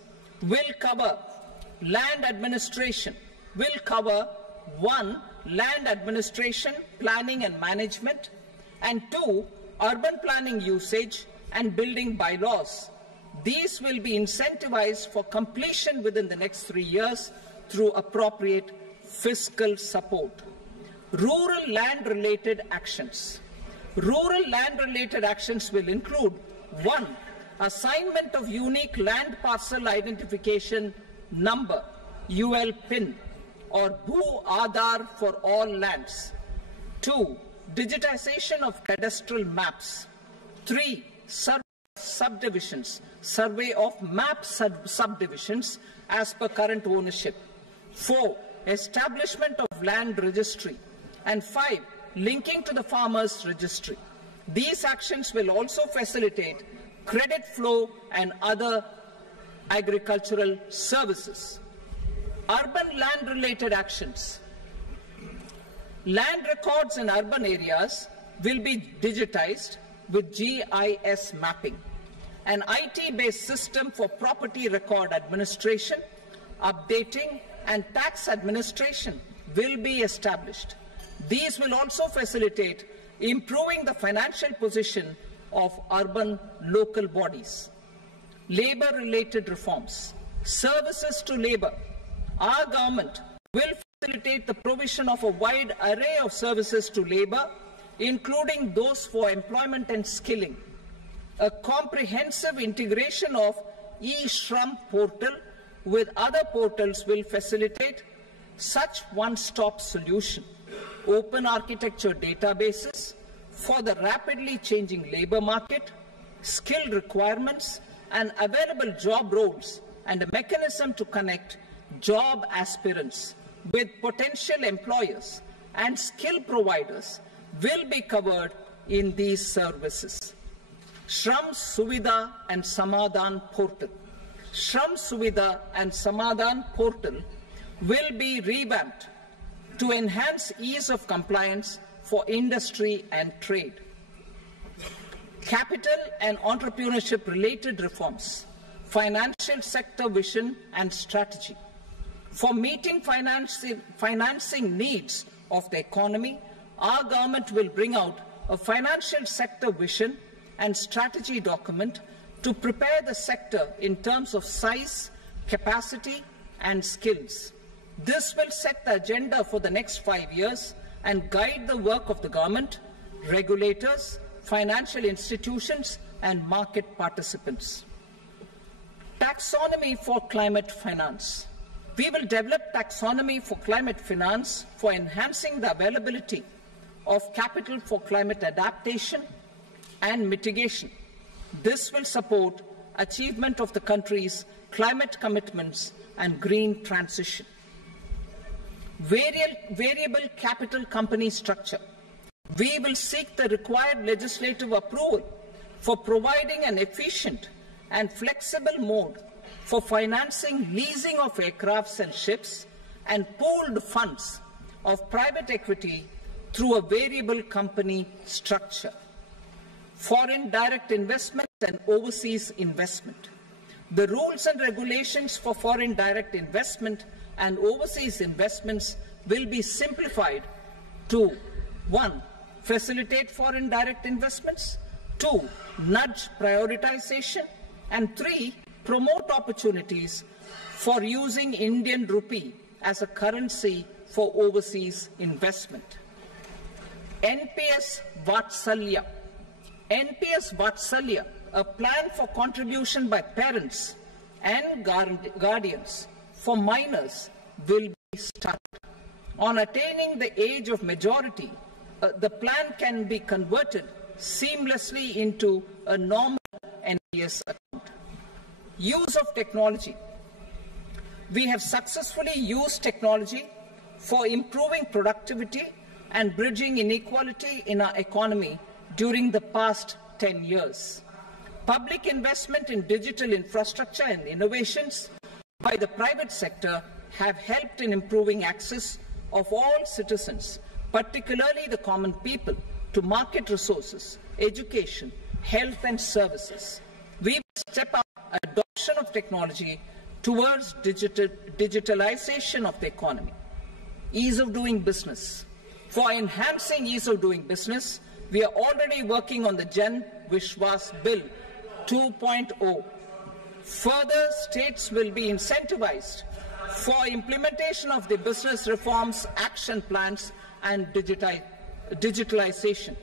will cover land administration, will cover 1. Land administration, planning and management, and 2. Urban planning usage and building bylaws. These will be incentivized for completion within the next 3 years through appropriate fiscal support. Rural land-related actions. Rural land-related actions will include 1. Assignment of unique land parcel identification number, UL PIN, or Bhu Aadhaar for all lands. 2. Digitization of cadastral maps. 3. Subdivisions, survey of map subdivisions as per current ownership. 4. Establishment of land registry. And 5. Linking to the farmers registry. These actions will also facilitate credit flow and other agricultural services. Urban land-related actions. Land records in urban areas will be digitized with GIS mapping. An IT-based system for property record administration, updating, and tax administration will be established. These will also facilitate improving the financial position of urban local bodies. Labor-related reforms. Services to labor. Our government will facilitate the provision of a wide array of services to labor, including those for employment and skilling. A comprehensive integration of eShram portal with other portals will facilitate such one-stop solution. Open architecture databases for the rapidly changing labor market, skill requirements, and available job roles, and a mechanism to connect job aspirants with potential employers and skill providers will be covered in these services. Shram Suvidha and Samadhan portal. Shram Suvidha and Samadhan portal will be revamped to enhance ease of compliance for industry and trade. Capital and entrepreneurship related reforms. Financial sector vision and strategy. For meeting financing needs of the economy, our government will bring out a financial sector vision and strategy document to prepare the sector in terms of size, capacity, and skills. This will set the agenda for the next 5 years and guide the work of the government, regulators, financial institutions, and market participants. Taxonomy for climate finance. We will develop taxonomy for climate finance for enhancing the availability of capital for climate adaptation and mitigation. This will support achievement of the country's climate commitments and green transition. Variable capital company structure. We will seek the required legislative approval for providing an efficient and flexible mode for financing leasing of aircrafts and ships and pooled funds of private equity through a variable company structure. Foreign direct investment and overseas investment. The rules and regulations for foreign direct investment and overseas investments will be simplified to 1. Facilitate foreign direct investments, 2. Nudge prioritization, and 3. Promote opportunities for using Indian rupee as a currency for overseas investment. NPS Vatsalya. NPS Vatsalya, a plan for contribution by parents and guardians for minors, will be started. On attaining the age of majority, the plan can be converted seamlessly into a normal NPS account. Use of technology. We have successfully used technology for improving productivity and bridging inequality in our economy during the past 10 years. Public investment in digital infrastructure and innovations by the private sector have helped in improving access of all citizens, particularly the common people, to market resources, education, health and services. We will step up adoption of technology towards digitalization of the economy. Ease of doing business. For enhancing ease of doing business, we are already working on the Jan Vishwas Bill 2.0. Further, states will be incentivized for implementation of the business reforms, action plans and digitalization.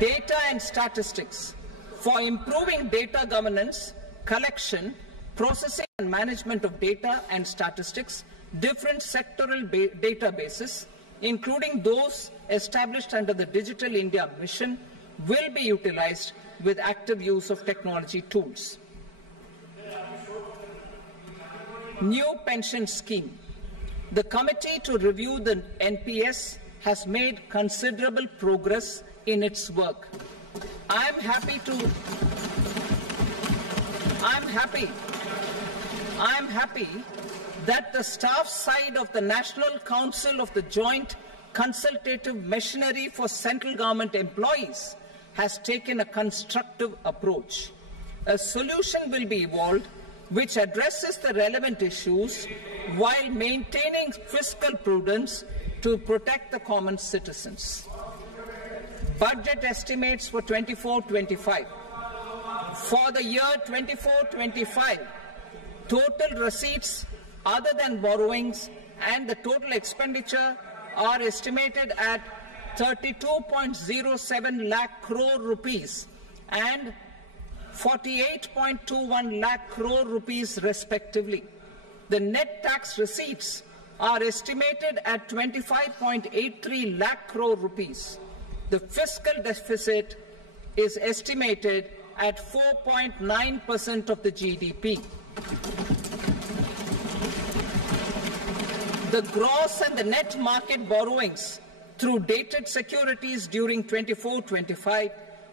Data and statistics. For improving data governance, collection, processing and management of data and statistics, different sectoral databases, including those established under the Digital India Mission, will be utilized with active use of technology tools. New pension scheme. The committee to review the NPS has made considerable progress in its work. I am happy that the staff side of the National Council of the Joint Consultative Machinery for Central Government Employees has taken a constructive approach. A solution will be evolved which addresses the relevant issues while maintaining fiscal prudence to protect the common citizens. Budget estimates for 24-25. For the year 24-25, total receipts other than borrowings and the total expenditure are estimated at 32.07 lakh crore rupees and 48.21 lakh crore rupees respectively. The net tax receipts are estimated at 25.83 lakh crore rupees. The fiscal deficit is estimated at 4.9% of the GDP. The gross and the net market borrowings through dated securities during 24-25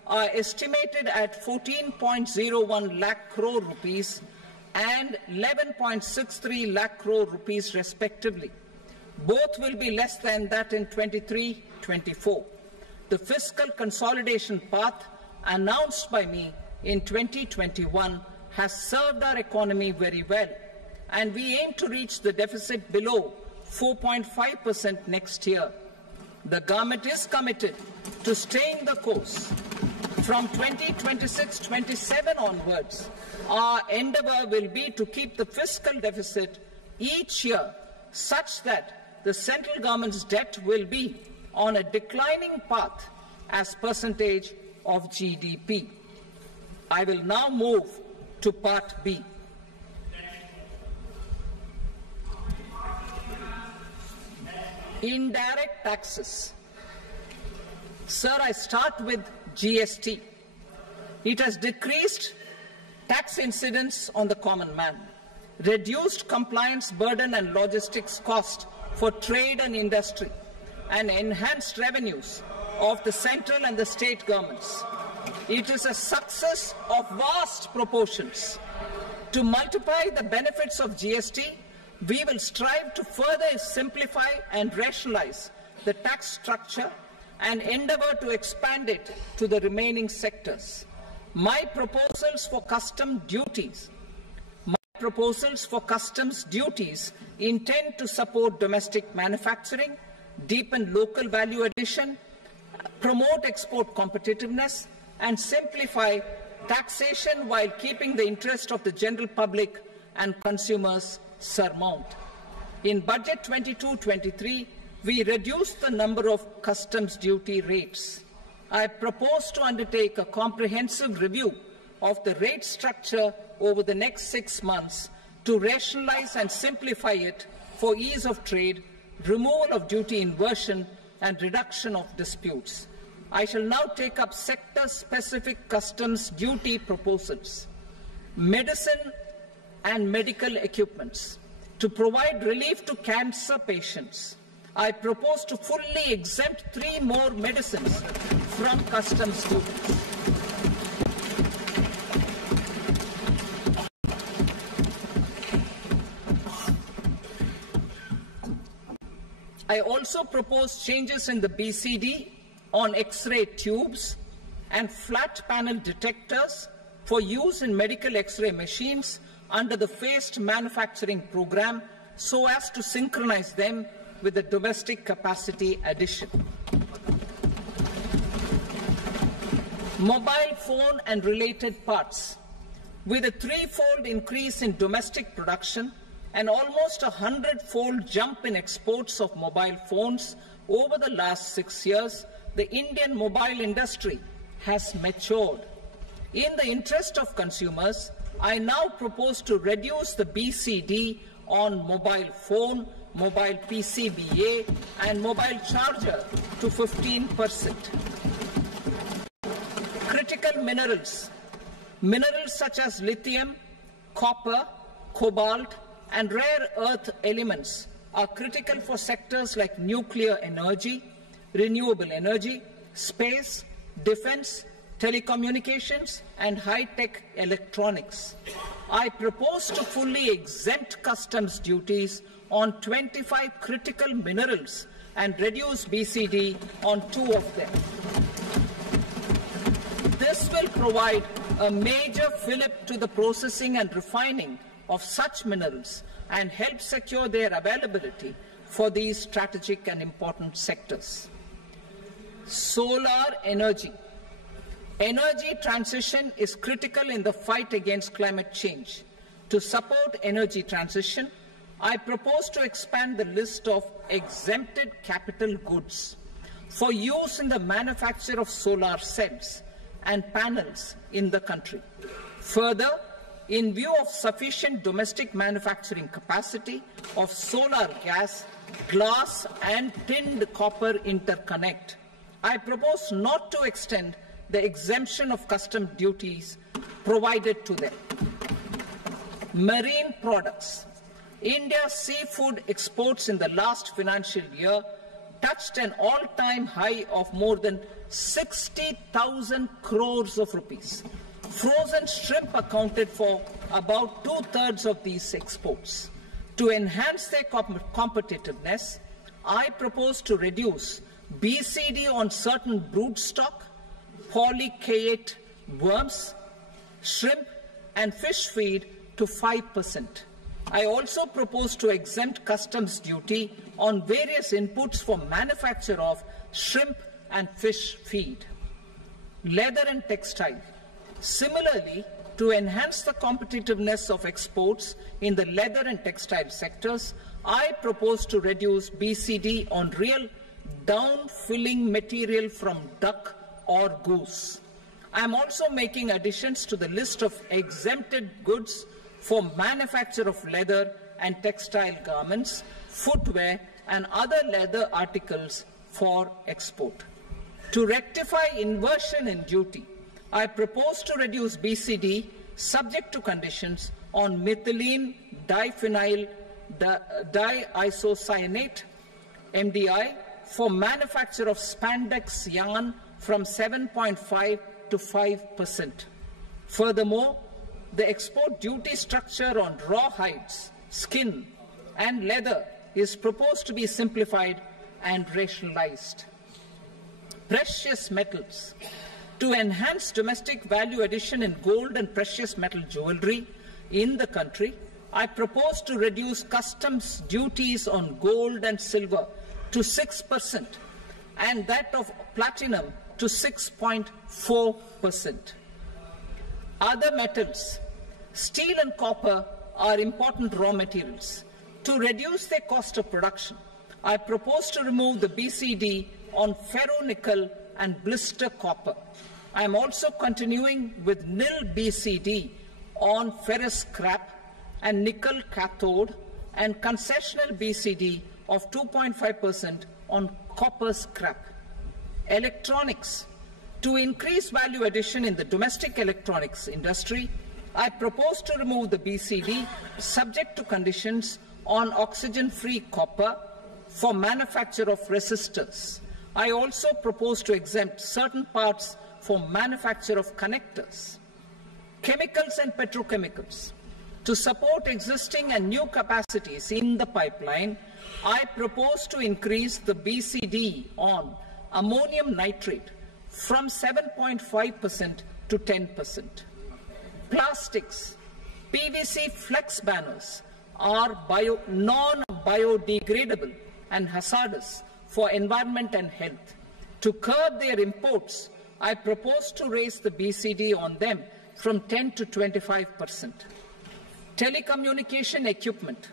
are estimated at 14.01 lakh crore rupees and 11.63 lakh crore rupees respectively. Both will be less than that in 23-24. The fiscal consolidation path announced by me in 2021 has served our economy very well, and we aim to reach the deficit below 4.5% next year. The government is committed to staying the course. From 2026-27 onwards, our endeavour will be to keep the fiscal deficit each year such that the central government's debt will be on a declining path as percentage of GDP. I will now move to Part B. Indirect taxes. Sir, I start with GST. It has decreased tax incidence on the common man, reduced compliance burden and logistics cost for trade and industry, and enhanced revenues of the central and the state governments. It is a success of vast proportions. To multiply the benefits of GST, we will strive to further simplify and rationalize the tax structure and endeavour to expand it to the remaining sectors. My proposals for customs duties intend to support domestic manufacturing, deepen local value addition, promote export competitiveness, and simplify taxation while keeping the interest of the general public and consumers surmount. In Budget 22-23, we reduced the number of customs duty rates. I propose to undertake a comprehensive review of the rate structure over the next 6 months to rationalize and simplify it for ease of trade, removal of duty inversion, and reduction of disputes. I shall now take up sector-specific customs duty proposals. Medicine and medical equipments. To provide relief to cancer patients, I propose to fully exempt 3 more medicines from customs duties. I also propose changes in the BCD on X-ray tubes and flat panel detectors for use in medical X-ray machines under the phased manufacturing program so as to synchronize them with the domestic capacity addition. Mobile phone and related parts. With a 3-fold increase in domestic production and almost a 100-fold jump in exports of mobile phones over the last 6 years, the Indian mobile industry has matured. In the interest of consumers, I now propose to reduce the BCD on mobile phone, mobile PCBA, and mobile charger to 15%. Critical minerals. Minerals such as lithium, copper, cobalt, and rare earth elements are critical for sectors like nuclear energy, renewable energy, space, defense, telecommunications, and high-tech electronics. I propose to fully exempt customs duties on 25 critical minerals and reduce BCD on 2 of them. This will provide a major fillip to the processing and refining of such minerals and help secure their availability for these strategic and important sectors. Solar energy. Energy transition is critical in the fight against climate change. To support energy transition, I propose to expand the list of exempted capital goods for use in the manufacture of solar cells and panels in the country. Further, in view of sufficient domestic manufacturing capacity of solar gas, glass and tinned copper interconnect, I propose not to extend the exemption of custom duties provided to them. Marine products. India's seafood exports in the last financial year touched an all-time high of more than 60,000 crores of rupees. Frozen shrimp accounted for about 2/3 of these exports. To enhance their competitiveness, I propose to reduce BCD on certain broodstock, polychaete worms, shrimp and fish feed to 5%. I also propose to exempt customs duty on various inputs for manufacture of shrimp and fish feed. Leather and textile. Similarly, to enhance the competitiveness of exports in the leather and textile sectors, I propose to reduce BCD on real down-filling material from duck or goose. I am also making additions to the list of exempted goods for manufacture of leather and textile garments, footwear, and other leather articles for export. To rectify inversion in duty, I propose to reduce BCD subject to conditions on methylene diphenyl diisocyanate MDI for manufacture of spandex yarn from 7.5 to 5%. Furthermore, the export duty structure on raw hides, skin, and leather is proposed to be simplified and rationalized. Precious metals. To enhance domestic value addition in gold and precious metal jewelry in the country, I propose to reduce customs duties on gold and silver to 6% and that of platinum to 6.4%. Other metals. Steel and copper are important raw materials. To reduce their cost of production, I propose to remove the BCD on ferronickel and blister copper. I am also continuing with nil BCD on ferrous scrap and nickel cathode and concessional BCD of 2.5% on copper scrap. Electronics. To increase value addition in the domestic electronics industry, I propose to remove the BCD subject to conditions on oxygen-free copper for manufacture of resistors. I also propose to exempt certain parts for manufacture of connectors. Chemicals and petrochemicals. To support existing and new capacities in the pipeline, I propose to increase the BCD on ammonium nitrate from 7.5% to 10%. Plastics. PVC flex banners are non-biodegradable and hazardous for environment and health. To curb their imports, I propose to raise the BCD on them from 10 to 25%. Telecommunication equipment.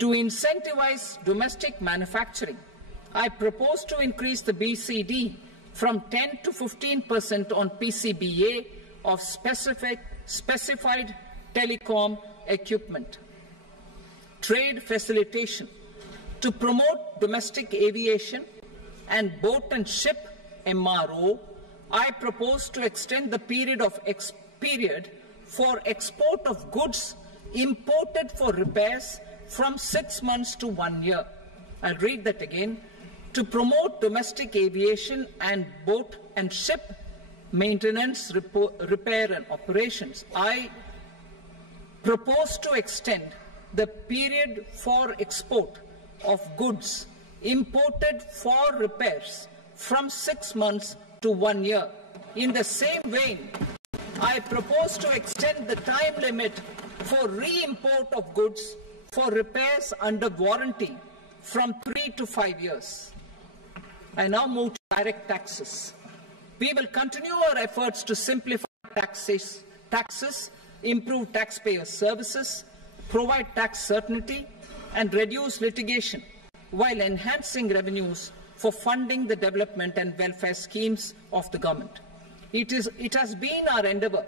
To incentivize domestic manufacturing, I propose to increase the BCD from 10 to 15% on PCBA of specified telecom equipment. Trade facilitation. To promote domestic aviation and boat and ship MRO, I propose to extend the period for export of goods imported for repairs from 6 months to 1 year. I'll read that again. To promote domestic aviation and boat and ship maintenance, repair and operations, I propose to extend the period for export of goods imported for repairs from 6 months to 1 year. In the same vein, I propose to extend the time limit for re-import of goods for repairs under warranty from 3 to 5 years. I now move to direct taxes. We will continue our efforts to simplify taxes, improve taxpayer services, provide tax certainty, and reduce litigation while enhancing revenues for funding the development and welfare schemes of the government. It has been our endeavour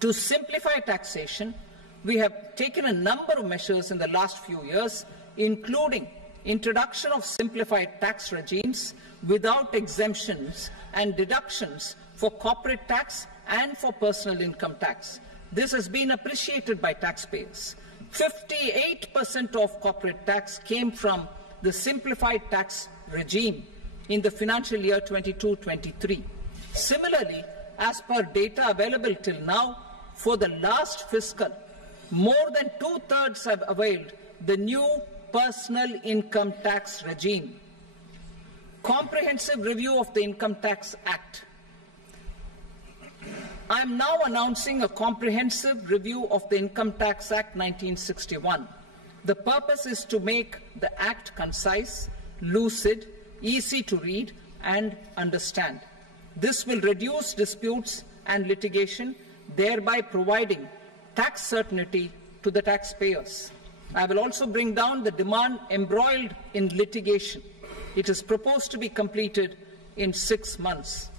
to simplify taxation. We have taken a number of measures in the last few years, including introduction of simplified tax regimes without exemptions and deductions for corporate tax and for personal income tax. This has been appreciated by taxpayers. 58% of corporate tax came from the simplified tax regime in the financial year 22-23. Similarly, as per data available till now, for the last fiscal, more than 2/3 have availed the new personal income tax regime. Comprehensive review of the Income Tax Act. I am now announcing a comprehensive review of the Income Tax Act 1961. The purpose is to make the Act concise, lucid, easy to read and understand. This will reduce disputes and litigation, thereby providing tax certainty to the taxpayers. I will also bring down the demand embroiled in litigation. It is proposed to be completed in 6 months.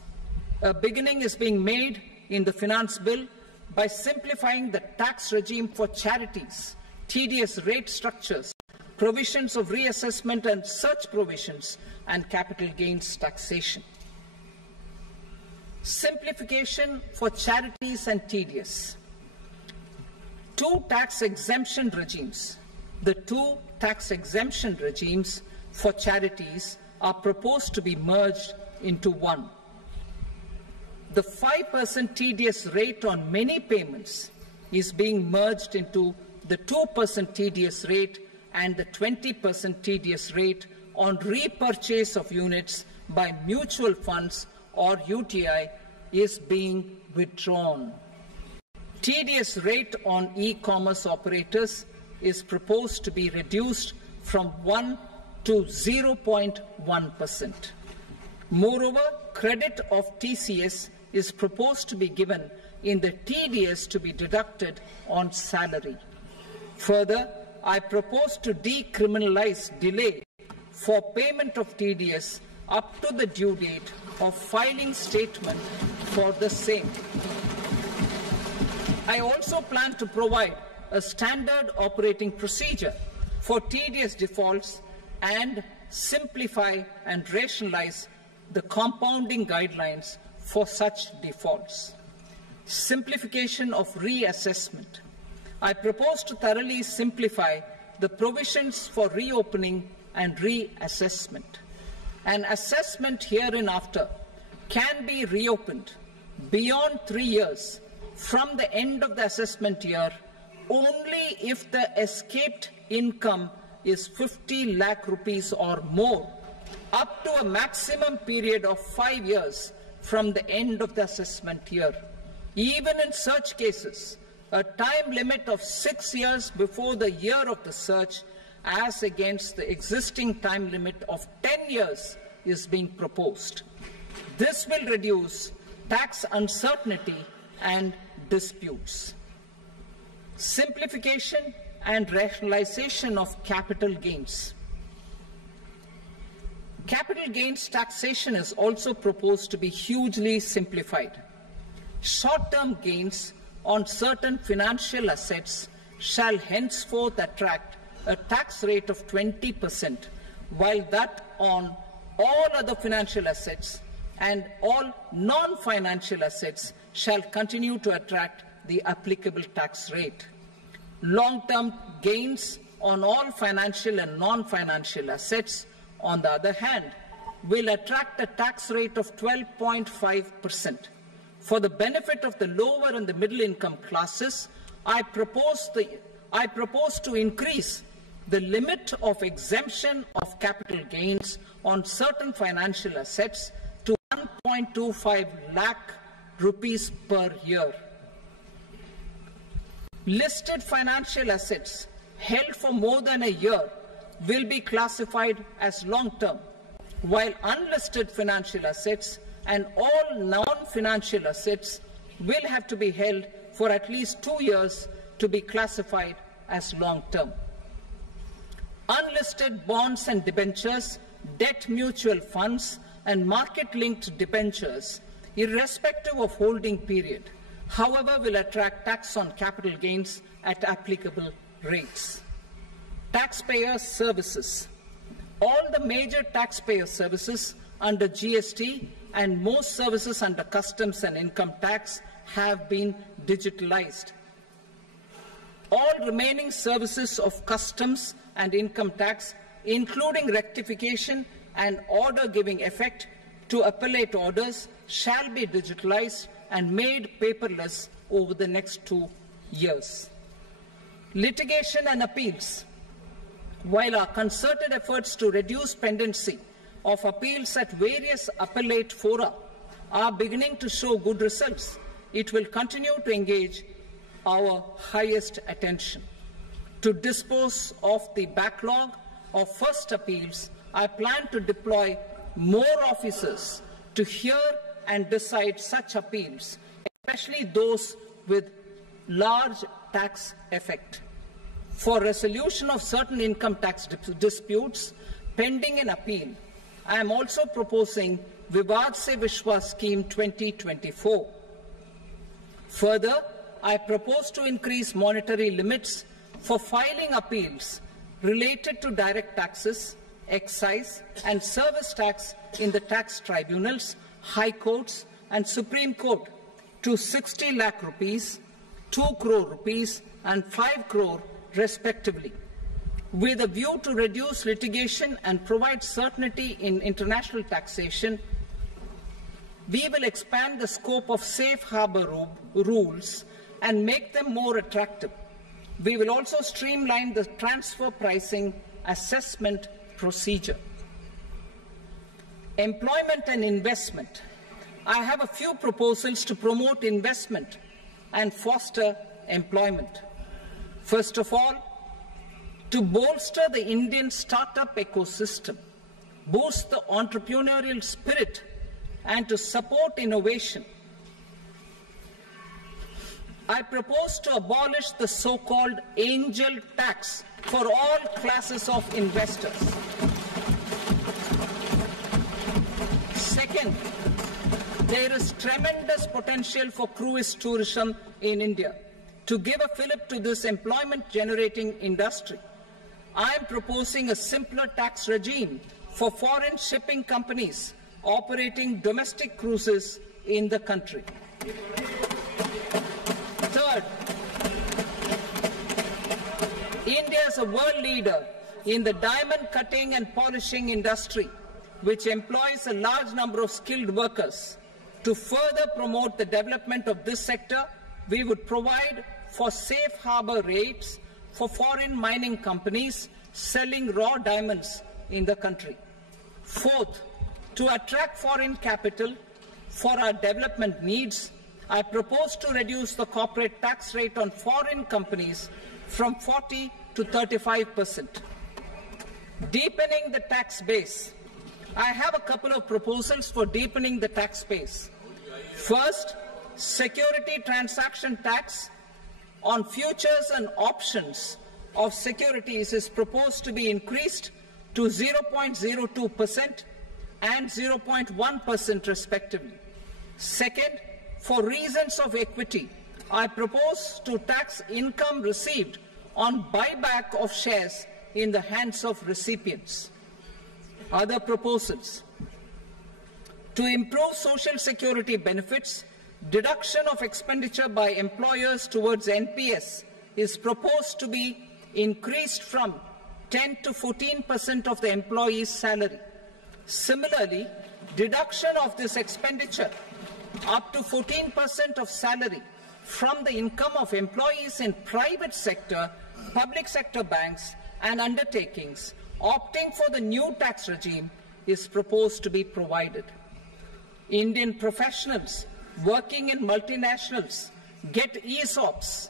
A beginning is being made in the Finance Bill by simplifying the tax regime for charities, tedious rate structures, provisions of reassessment and such provisions, and capital gains taxation. Simplification for charities and tedious. Two tax exemption regimes. The two tax exemption regimes for charities are proposed to be merged into one. The 5% TDS rate on many payments is being merged into the 2% TDS rate, and the 20% TDS rate on repurchase of units by mutual funds or UTI is being withdrawn. TDS rate on e-commerce operators is proposed to be reduced from 1 to 0.1%. Moreover, credit of TCS is proposed to be given in the TDS to be deducted on salary. Further, I propose to decriminalize delay for payment of TDS up to the due date of filing statement for the same. I also plan to provide a standard operating procedure for TDS defaults and simplify and rationalize the compounding guidelines for such defaults. simplification of reassessment. I propose to thoroughly simplify the provisions for reopening and reassessment. An assessment hereinafter can be reopened beyond 3 years from the end of the assessment year only if the escaped income is 50 lakh rupees or more, up to a maximum period of 5 years from the end of the assessment year. Even in such cases, a time limit of 6 years before the year of the search, as against the existing time limit of 10 years, is being proposed. This will reduce tax uncertainty and disputes. Simplification and rationalization of capital gains. Capital gains taxation is also proposed to be hugely simplified. Short-term gains on certain financial assets shall henceforth attract a tax rate of 20%, while that on all other financial assets and all non-financial assets shall continue to attract the applicable tax rate. Long-term gains on all financial and non-financial assets, on the other hand, will attract a tax rate of 12.5%. For the benefit of the lower and the middle income classes, I propose to increase the limit of exemption of capital gains on certain financial assets to 1.25 lakh rupees per year. Listed financial assets held for more than a year will be classified as long-term, while unlisted financial assets and all non-financial assets will have to be held for at least 2 years to be classified as long-term. Unlisted bonds and debentures, debt mutual funds, and market-linked debentures, irrespective of holding period, however, will attract tax on capital gains at applicable rates. Taxpayer services. All the major taxpayer services under GST and most services under customs and income tax have been digitalized. All remaining services of customs and income tax, including rectification and order giving effect to appellate orders, shall be digitalized and made paperless over the next 2 years. Litigation and appeals. While our concerted efforts to reduce pendency of appeals at various appellate fora are beginning to show good results, it will continue to engage our highest attention. To dispose of the backlog of first appeals, I plan to deploy more officers to hear and decide such appeals, especially those with large tax effect. For resolution of certain income tax disputes pending in appeal, I am also proposing Vivad Se Vishwas Scheme 2024. Further, I propose to increase monetary limits for filing appeals related to direct taxes, excise and service tax in the tax tribunals, high courts and Supreme Court to 60 lakh rupees, 2 crore rupees and 5 crore respectively. With a view to reduce litigation and provide certainty in international taxation, we will expand the scope of safe harbor rules and make them more attractive. We will also streamline the transfer pricing assessment procedure. Employment and investment. I have a few proposals to promote investment and foster employment. First of all, to bolster the Indian startup ecosystem, boost the entrepreneurial spirit, and to support innovation, I propose to abolish the so-called angel tax for all classes of investors. Second, there is tremendous potential for cruise tourism in India. To give a fillip to this employment-generating industry, I am proposing a simpler tax regime for foreign shipping companies operating domestic cruises in the country. India is a world leader in the diamond cutting and polishing industry, which employs a large number of skilled workers. To further promote the development of this sector, we would provide for safe harbor rates for foreign mining companies selling raw diamonds in the country. Fourth, to attract foreign capital for our development needs, I propose to reduce the corporate tax rate on foreign companies from 40 to 35%. Deepening the tax base. I have a couple of proposals for deepening the tax base. First, security transaction tax on futures and options of securities is proposed to be increased to 0.02% and 0.1% respectively. Second, for reasons of equity, I propose to tax income received on buyback of shares in the hands of recipients. Other proposals. To improve social security benefits, deduction of expenditure by employers towards NPS is proposed to be increased from 10 to 14% of the employee's salary. Similarly, deduction of this expenditure up to 14% of salary from the income of employees in private sector, public sector banks and undertakings opting for the new tax regime is proposed to be provided. Indian professionals working in multinationals get ESOPs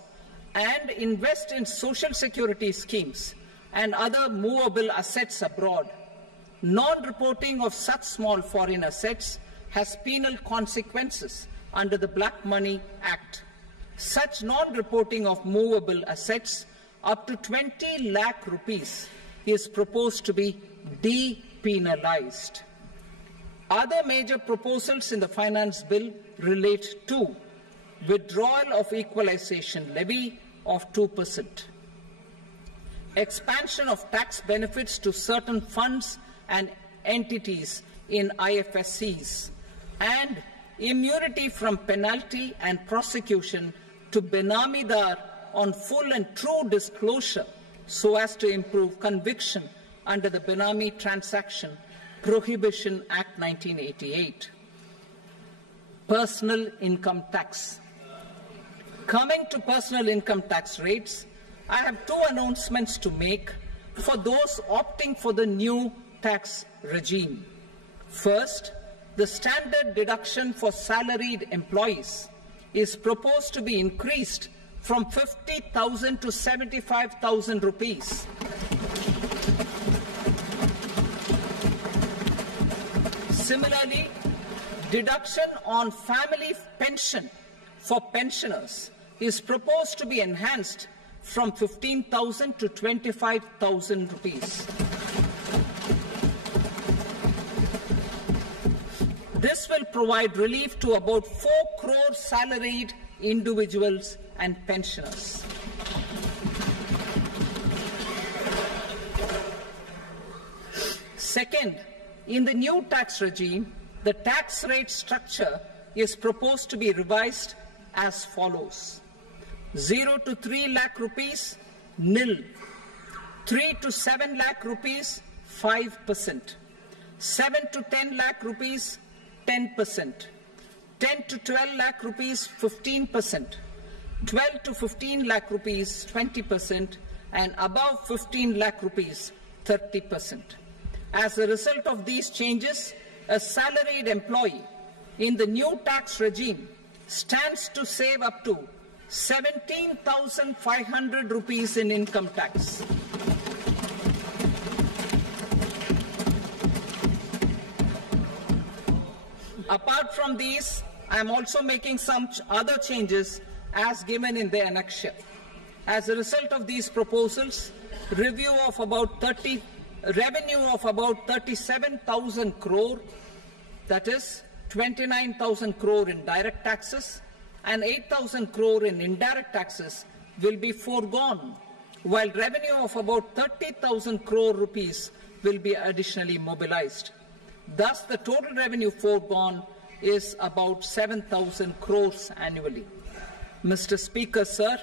and invest in social security schemes and other movable assets abroad. Non-reporting of such small foreign assets has penal consequences under the Black Money Act. Such non-reporting of movable assets up to 20 lakh rupees is proposed to be depenalized. Other major proposals in the finance bill relate to withdrawal of equalization levy of 2%, expansion of tax benefits to certain funds and entities in IFSCs, and immunity from penalty and prosecution to Benamidar on full and true disclosure so as to improve conviction under the Benami Transaction Prohibition Act 1988. Personal income tax. Coming to personal income tax rates, I have two announcements to make for those opting for the new tax regime. First, the standard deduction for salaried employees is proposed to be increased from 50,000 to 75,000 rupees. Similarly, deduction on family pension for pensioners is proposed to be enhanced from 15,000 to 25,000 rupees. This will provide relief to about 4 crore salaried individuals and pensioners. Second, in the new tax regime, the tax rate structure is proposed to be revised as follows. 0 to 3 lakh rupees, nil. 3 to 7 lakh rupees, 5%. 7 to 10 lakh rupees, 10%. 10 to 12 lakh rupees, 15%. 12 to 15 lakh rupees, 20%. And above 15 lakh rupees, 30%. As a result of these changes, a salaried employee in the new tax regime stands to save up to 17,500 rupees in income tax. Apart from these, I am also making some other changes as given in the annexure. As a result of these proposals, revenue of about 37,000 crore, that is 29,000 crore in direct taxes and 8,000 crore in indirect taxes will be foregone, while revenue of about 30,000 crore rupees will be additionally mobilized. Thus, the total revenue foregone is about 7,000 crores annually. Mr. Speaker, sir,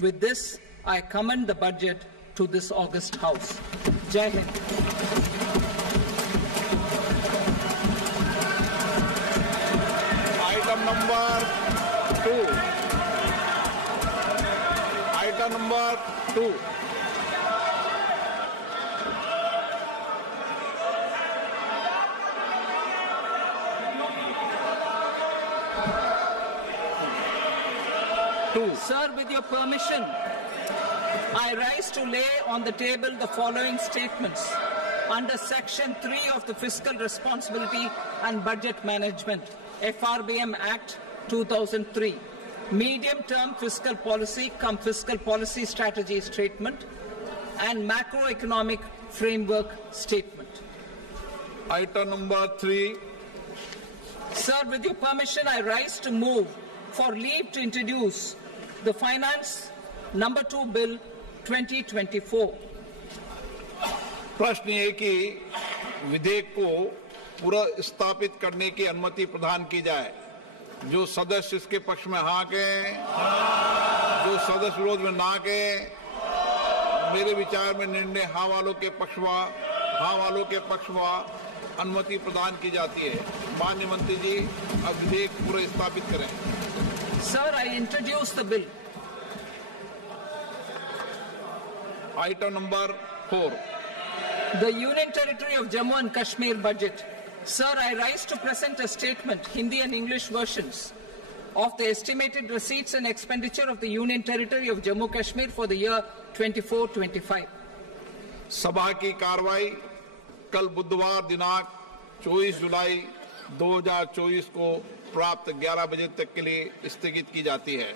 with this, I commend the budget to this august House. Jai Hind. Item number 2. Item number 2. Sir, with your permission, I rise to lay on the table the following statements under Section 3 of the Fiscal Responsibility and Budget Management, FRBM Act 2003, Medium-Term Fiscal Policy cum Fiscal Policy Strategy Statement and Macroeconomic Framework Statement. Item number 3. Sir, with your permission, I rise to move for leave to introduce the Finance Number 2 Bill 2024. प्रश्न ये कि विधेयक को पुनर्स्थापित करने की अनुमति प्रदान की जाए। जो सदस्य इसके पक्ष में हाँ कहें, जो सदस्य विरोध में ना कहें। मेरे विचार में निर्णय हाँ वालों के पक्षवा अनुमति प्रदान की जाती है। माननीय मंत्री जी, अब विधेयक पुनर्स्थापित करें। Sir, I introduce the bill. Item number 4. The Union Territory of Jammu and Kashmir budget. Sir, I rise to present a statement, Hindi and English versions, of the estimated receipts and expenditure of the Union Territory of Jammu and Kashmir for the year 24-25. सभा की कार्रवाई कल बुधवार दिनांक 24 जुलाई 2024 को प्राप्त 11 बजे तक के लिए स्थगित की जाती है।